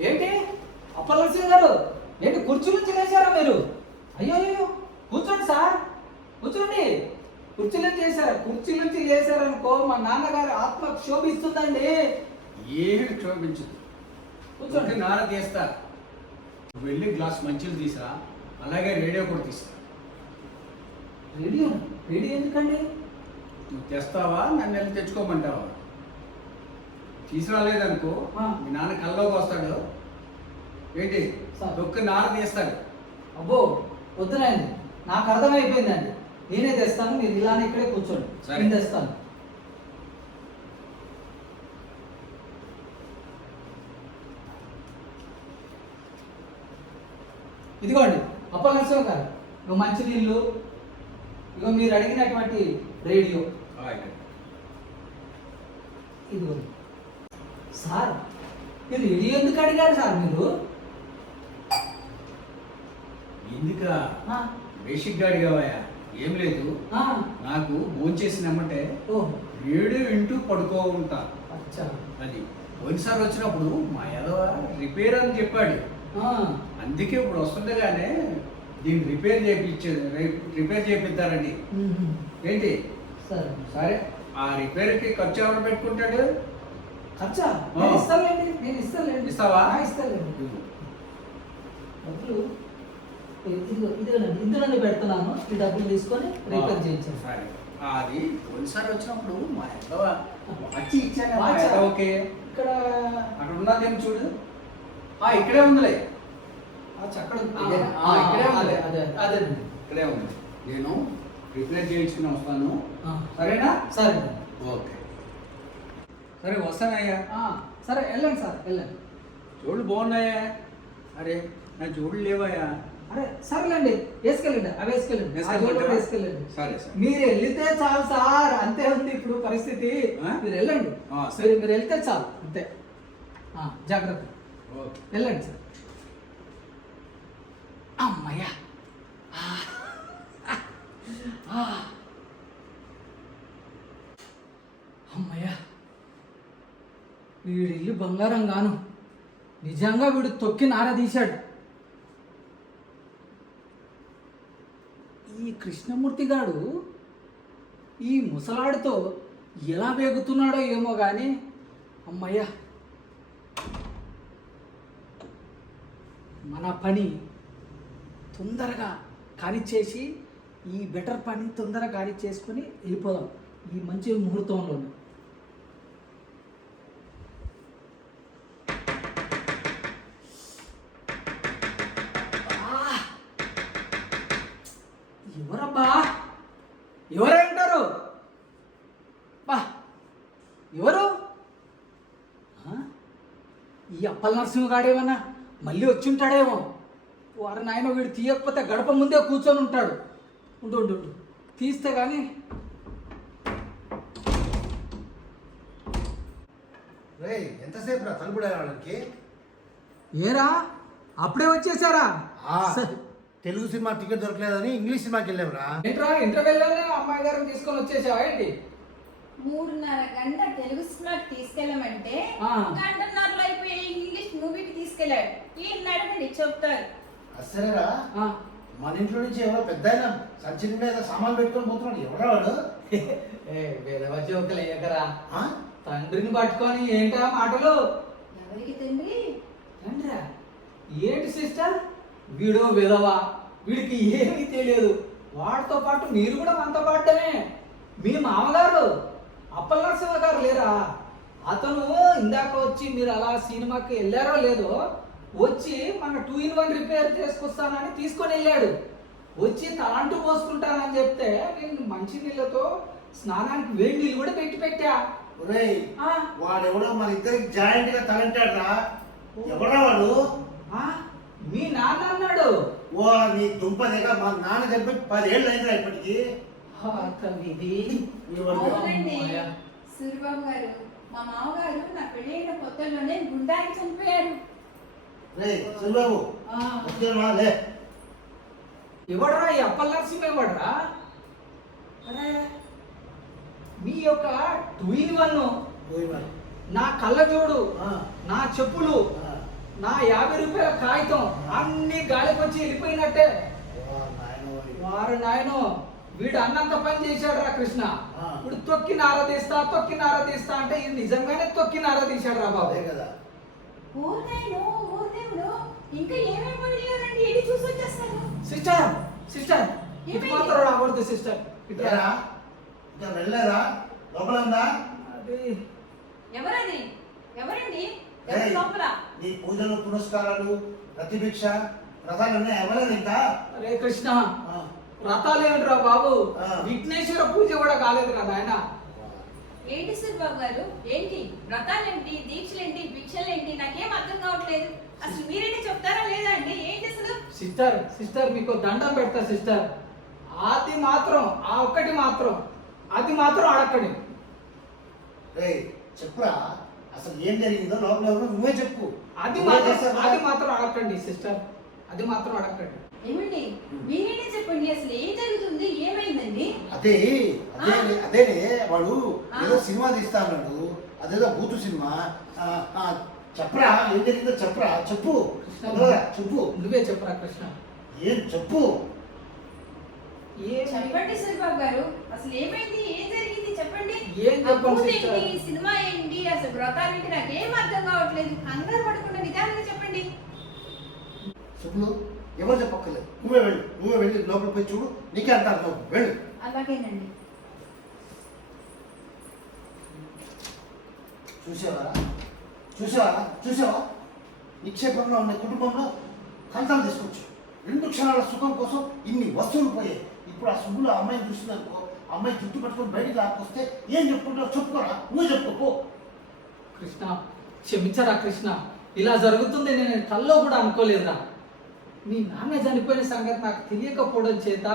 ఏంటి అప్పలనరసింహ గారు, ఏంటి కుర్చీ నుంచి లేచారా మీరు? అయ్యో కూర్చోండి సార్, కూర్చోండి. కుర్చీ నుంచి చేశారా? కుర్చీ నుంచి చేశారనుకో మా నాన్నగారి ఆత్మ క్షోభిస్తుందండి. ఏమి క్షోభించదు, కూర్చోండి. నార తీస్తా, వెళ్ళి గ్లాస్ మంచిలు తీసా, అలాగే రేడియో కూడా తీస్తా. రేడియో ఎందుకండి? నువ్వు తెస్తావా, నన్ను వెళ్ళి తెచ్చుకోమంటావా? తీసుకురాలేదనుకో మీ నాన్న కల్లోకి వస్తాడు. ఏంటి దొక్క నార తీస్తాడు. అబ్బో వద్దునండి, నాకు అర్థమైపోయిందండి. నేనే తెస్తాను, మీరు ఇలానే ఇక్కడే కూర్చోండి. నేను తెస్తాను. ఇదిగోండి అప్పలనరసింహ గారు, ఇగో మంచినీళ్ళు, ఇగో మీరు అడిగినటువంటి రేడియో. ఇదిగోండి సార్. ఈ రేడియో ఎందుకు అడిగారు సార్ మీరు? ఎందుకా బేసిక్ గా అడిగావా? ఏం లేదు, నాకు భోంచేసినమ్మంటే రేడియో వింటూ పడుకో ఉంటా. అది పోయినసారి వచ్చినప్పుడు మా ఎదవ రిపేర్ అని చెప్పాడు, అందుకే ఇప్పుడు వస్తుండగానే దీన్ని రిపేర్ చేపిస్తారండి. ఏంటి సరే, ఆ రిపేర్కి ఖర్చు ఎవరు పెట్టుకుంటాడు? ఖర్చా? నేను ఇస్తానులేండి. ఇస్తావా? ఇస్తానులేండి. డబ్బులు ఇందులోనే పెడుతున్నాను. ఈ డబ్బులు తీసుకొని రిపేర్ చేయించాను. సరే, అది పోయినసారి వచ్చినప్పుడు మా ఎదవ వచ్చి ఇచ్చాను. ఓకే, ఇక్కడ అక్కడ ఉన్నదేం చూడు. ఇక్కడే ఉందిలే. చక్కడ ఇక్కడే ఉంది. అదే ఇక్కడే ఉంది. నేను రిపేర్ చేయించుకుని వస్తాను, సరేనా? సరే, ఓకే, సరే వస్తానయ్యా. సరే వెళ్ళండి సార్, వెళ్ళండి. జోళ్ళు బాగున్నాయా? అరే నా జోళ్ళు లేవాయా? అరే సరేలేండి, వేసుకెళ్ళండి. అవి వేసుకెళ్ళండి. సరే సరే, మీరు వెళ్తే చాలు సార్, అంతే ఉంది ఇప్పుడు పరిస్థితి. మీరు వెళ్ళండి, మీరు వెళ్తే చాలు, అంతే. జాగ్రత్త, వెళ్ళండి సార్. అమ్మయ్యా, అమ్మయ్యా, వీడి ఇల్లు బంగారం గాను. నిజంగా వీడు తొక్కి నార తీశాడు. ఈ కృష్ణమూర్తి గాడు ఈ ముసలాడితో ఎలా వేగుతున్నాడో ఏమో కానీ, అమ్మయ్యా, మన పని తొందరగా కానిచ్చేసి ఈ బెటర్ పని తొందరగా కానిచ్చేసుకొని వెళ్ళిపోదాం ఈ మంచి ముహూర్తంలోనే. ఎవరబ్బా ఎవరై ఉంటారు బా ఎవరు ఆ? ఈ అప్పల నరసింహగాడేమన్నా మళ్ళీ వచ్చి ఉంటాడేమో వారు నాయన వీడు తీయకపోతే గడప ముందే కూర్చొని ఉంటాడు. ఉండు ఉండు ఉండు తీస్తే కానీ. రేయ్ ఎంతసేపు రా తలుపుడు వాళ్ళకి? ఏరా అప్పుడే వచ్చేసారా? తెలుగు సినిమా టికెట్ దొరకలేదని ఇంగ్లీష్ సినిమాకి వెళ్ళావురా. ఏంట్రా ఇంటర్వెల్లోనే అమ్మాయి గారిని తీసుకొని వచ్చేసావా ఏంటి? 3:30 గంట తెలుగు సినిమాకి తీసుకెళ్ళమంటే ఆ. గంటన్నరలో అయిపోయి ఇంగ్లీష్ మూవీకి తీసుకెళ్ళాడు. ఈయన అడగండి చెప్తారు. అసలేరా ఆ, మన ఇంట్లో నుంచి ఎవరో పెద్ద ఆయన సంచి నిండా ఏదో సామాన్ పెట్టుకొని పోతున్నాడు. ఎవరా వాడు? వేదవ జోకులు వేయకరా. ఆ? తండ్రిని పట్టుకొని ఏంటా మాటలు? ఎవరికి తండ్రి? తండ్రా ఏంటి సిస్టర్? వీడు విధవా, వీడికి ఏమీ తెలియదు. వాడితో పాటు మీరు కూడా మనతో పాటమే. మీ మామగారు అప్పల నరసింహ గారు లేరా? అతను ఇందాక వచ్చి మీరు అలా సినిమాకి వెళ్ళారో లేదో వచ్చి మన 2-in-1 రిపేర్ చేసుకొస్తానని తీసుకొని వెళ్ళాడు. వచ్చి తలంటూ పోసుకుంటానని చెప్తే నేను మంచి నీళ్ళతో స్నానానికి వేడి నీళ్ళు కూడా పెట్టా. ఒరేయ్ ఆ, వాడెవడో మన ఇద్దరికి జాయింట్ గా తలంటాడు రా. ఎవడా వాడు? ఆ, మీ నాన్న అన్నాడు. ఓ నీ దుంప దగ్గర మా నాన్న చెప్పి 10 ఏళ్ళు అయిందిరా ఇప్పటికి. ఇది అవునండి అమ్మయ్య. సూరిబాబు గారు, మా మామగారు నా పెళ్ళైన కొత్తలోనే గుండాకి చనిపోయారు. రే సుల్బాబు ఆ, వచ్చేవా లే. ఎవడరా ఈ అప్పల నరసింహ ఎవడరా? అరే మీ యొక్క 2-in-1 పోయి మరి. నా కళ్ళ జోడు, ఆ, నా చెప్పులు, ఆ. నా 50 రూపాయల కాగితం అన్ని గాలికొచ్చి వెళ్ళిపోయినట్టే. ఓ నాయనోయ్. వారు నాయనో వీడు అన్నంత పని చేశాడు రా కృష్ణ. ఆ. ఇప్పుడు తొక్కి నారదీస్తా అంటే ఇది నిజంగానే తొక్కి నారదీశాడు రా బాబు. అదే కదా. ఊర్నాయను ఊర్దేవుడు ఇంకా ఏమేమి పడిలేదండి ఏది చూసి వచ్చేస్తాను. సిస్టర్ సిస్టర్ ఇటు ఏమైంది? మాత్రం రాకూడదు సిస్టర్. ఇట్లా ఇట్లా ఇంకా వెళ్ళారా? లోపల ఉందా? అది ఎవరది? ఎవరండి? ఎవరు ఏయ్, లోపల? నీ పూజలు పునస్కారాలు ప్రతిభిక్ష వ్రతాలన్నీ ఎవరైనా ఇంకా? అరే కృష్ణ ఆ. వ్రతాలేమిట్రా బాబు? ఆ. విఘ్నేశ్వర పూజ కూడా కాలేదురా నాయన. ఏంటి సూరిబాబు గారు? ఏంటి వ్రతాలేంటి, దీక్షలేంటి, భిక్షలేంటి? నాకేం అర్థం కావట్లేదు. అసలు మీరైనా చెప్తారా లేదా అండి? ఏంటి అసలు? సిస్టర్ మీకు దండం పెడతా సిస్టర్. అది మాత్రం ఆ ఒక్కటి మాత్రం అది మాత్రం అడక్కడి. రేయ్ చెప్పురా అసలు ఏం జరిగిందో లోపల ఎవరో నువ్వే చెప్పు. అది నువ్వే మాత్రం చేస్తావా? అది మాత్రం అడగండి సిస్టర్. అది మాత్రం అడగండి. ఏమండి మీరైనా చెప్పండి అసలు ఏం జరుగుతుంది? ఏమైందండి? అదే అదేనే వాడు ఆ. ఏదో సినిమా తీస్తా అన్నాడు. అదేదో బూతు సినిమా. ఆ, ఆ, చెప్పరా ఏం జరిగిందో చెప్పరా. చెప్పు ఎవరా? చెప్పు. నువ్వే చెప్పరా కృష్ణ. ఏం చెప్పు. చెప్పండి సూరిబాబు గారు అసలు ఏమైంది? ఏం జరిగింది? చెప్పండి. ఏం చెప్పండి ఆ భూత్ సిస్టర్? ఏంటి? సినిమా ఏంటి? అసలు వ్రతాలేంటి? నాకేం అర్థం కావట్లేదు. కంగారు పడకుండా నిదానంగా చెప్పండి. చెప్పులు ఎవరు చెప్పక్కర్లేదు. నువ్వే వెళ్ళి లోపల పోయి చూడు. నీకే అంత అర్థం. వెళ్ళు. అలాగేనండి. చూసావా నిక్షేపంలో ఉన్న కుటుంబంలో కలతలు తీసుకొచ్చు. 2 క్షణాల సుఖం కోసం ఇన్ని వస్తువులు పోయాయి. ఇప్పుడు ఆ సుబ్బులు ఆ అమ్మాయిని చూసిందనుకో, అమ్మాయి జుట్టు పట్టుకొని బయటికి లాక్కొస్తే ఏం చెప్పుకుంటావు? చెప్పుకోరా. నువ్వు చెప్పుకో. కృష్ణ క్షమించరా కృష్ణ. ఇలా జరుగుతుంది నేను కల్లో కూడా అనుకోలేదురా. మీ నాన్న చనిపోయిన సంగతి నాకు తెలియకపోవడం చేత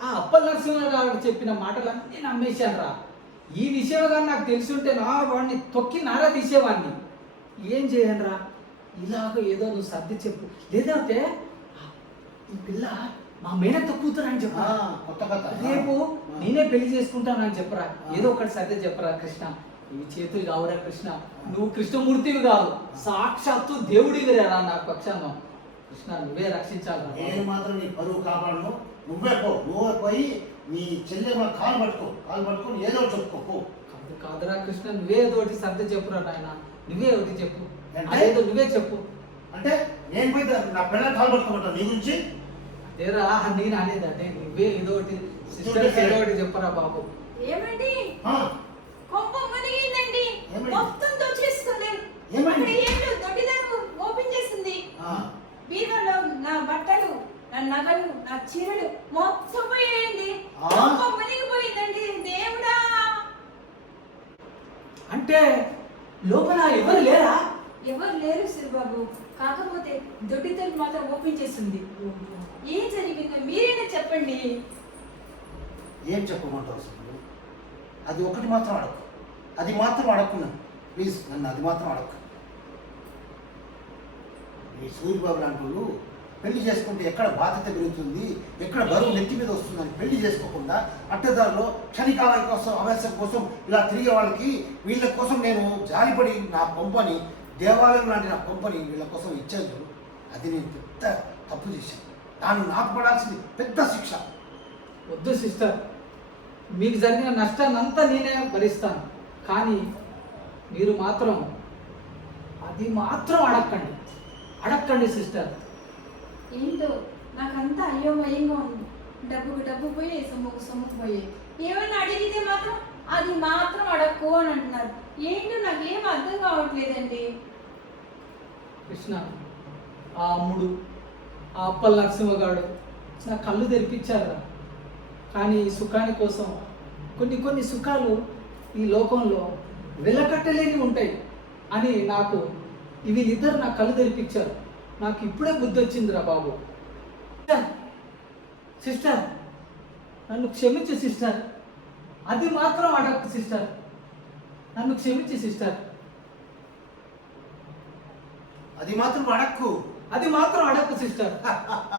ఆ అప్పల నరసింహ గారు చెప్పిన మాటలన్నీ నమ్మేశాను రా. ఈ విషయం కానీ నాకు తెలిసి ఉంటే నా వాడిని తొక్కి నారా తీసేవాడిని. ఏం చేయను రా. ఇలాగ ఏదో నువ్వు సర్ది చెప్పు. లేదంటే ఈ పిల్ల మా మేనత్త కూతురు అని చెప్పు. కొత్త కథ. రేపు నేనే పెళ్లి చేసుకుంటానని చెప్పరా. ఏదో ఒకటి సర్ది చెప్పరా కృష్ణ. ఇవి చేతులు కావురా కృష్ణ. నువ్వు కృష్ణమూర్తివి కావు, సాక్షాత్తు దేవుడివి రా నా పక్షాన. కృష్ణ నువ్వే రక్షించాలి. నేను మాత్రం నీ పరువు కాపాడను. నువ్వే పోయి నీ చెల్లె కాలు పట్టుకొని ఏదో చెప్పుకో. కాదురా కృష్ణ, నువ్వే ఏదో ఒకటి సర్ది చెప్పురా నాయన. నువ్వే ఒకటి చెప్పు. అంటే? అదేదో నువ్వే చెప్పు. అంటే నేను పోయి నా పిల్లల కాలు పట్టుకోమంటాను నీ గురించి? అదేరా నేను అనేది. అంటే నువ్వే ఏదో ఒకటి సిస్టర్ ఏదో ఒకటి చెప్పరా బాబు. ఏమండి? ఆ, కొంప మునిగిందండి. ఏమైంది? మొత్తం దోచేసుకున్నాను. ఏమైంది? అక్కడ ఏళ్ళు దొడ్డిదారు ఓపెన్ చేసింది. ఆ. బీరువాలో నా బట్టలు, నా నగలు, నా చీరలు మొత్తం పోయాయి. లోపల ఎవరు లేరా? ఎవరు లేరు సిరిబాబు, కాకపోతే దొడ్డి తలుపు మాత్రం ఓపెన్ చేస్తుంది. ఏం జరిగిందో మీరైనా చెప్పండి. ఏం చెప్పమంటావు అసలు? అది ఒకటి మాత్రం అడగ, అది మాత్రం అడగకున్నాను ప్లీజ్, నన్ను అది మాత్రం అడగ. ఈ సూర్యబాబు లాంటి వాళ్ళు పెళ్లి చేసుకుంటే ఎక్కడ బాధ్యత పెరుగుతుంది, ఎక్కడ బరువు నెత్తి మీద వస్తుందని పెళ్లి చేసుకోకుండా అడ్డదారిలో క్షణికాలం కోసం అవసరం కోసం ఇలా తిరిగే వాళ్ళకి, వీళ్ళ కోసం నేను జాలిపడి నా కొంపని, దేవాలయం లాంటి నా కొంపని వీళ్ళ కోసం ఇచ్చాను చూడు, అది నేను పెద్ద తప్పు చేశాను. దాన్ని నాకు పడాల్సింది పెద్ద శిక్ష. వద్దు సిస్టర్, మీకు జరిగిన నష్టాన్ని అంతా నేనే భరిస్తాను, కానీ మీరు మాత్రం అది మాత్రం అడక్కండి సిస్టర్. ఏంటో నాకంతా అయోమయంగా ఉంది. డబ్బుకు డబ్బు పోయే, సొమ్ముకు సొమ్ము పోయే. ఏమైనా అడిగితే మాత్రం అది మాత్రం అడక్కు అని అంటున్నారు. ఏంటో నాకేం అర్థం కావట్లేదండి. కృష్ణ, ఆ అమ్ముడు, ఆ అప్పల నరసింహగాడు నా కళ్ళు తెరిపించారా, కానీ ఈ సుఖాని కోసం కొన్ని సుఖాలు ఈ లోకంలో వెలకట్టలేని ఉంటాయి అని నాకు వీళ్ళిద్దరు నా కళ్ళు తెరిపించారు. నాకు ఇప్పుడే బుద్ధి వచ్చిందిరా బాబు. సిస్టర్, నన్ను క్షమించు సిస్టర్, అది మాత్రం అడగకు సిస్టర్, నన్ను క్షమించు సిస్టర్. అది మాత్రం అడక్కు అది మాత్రం అడగకు సిస్టర్.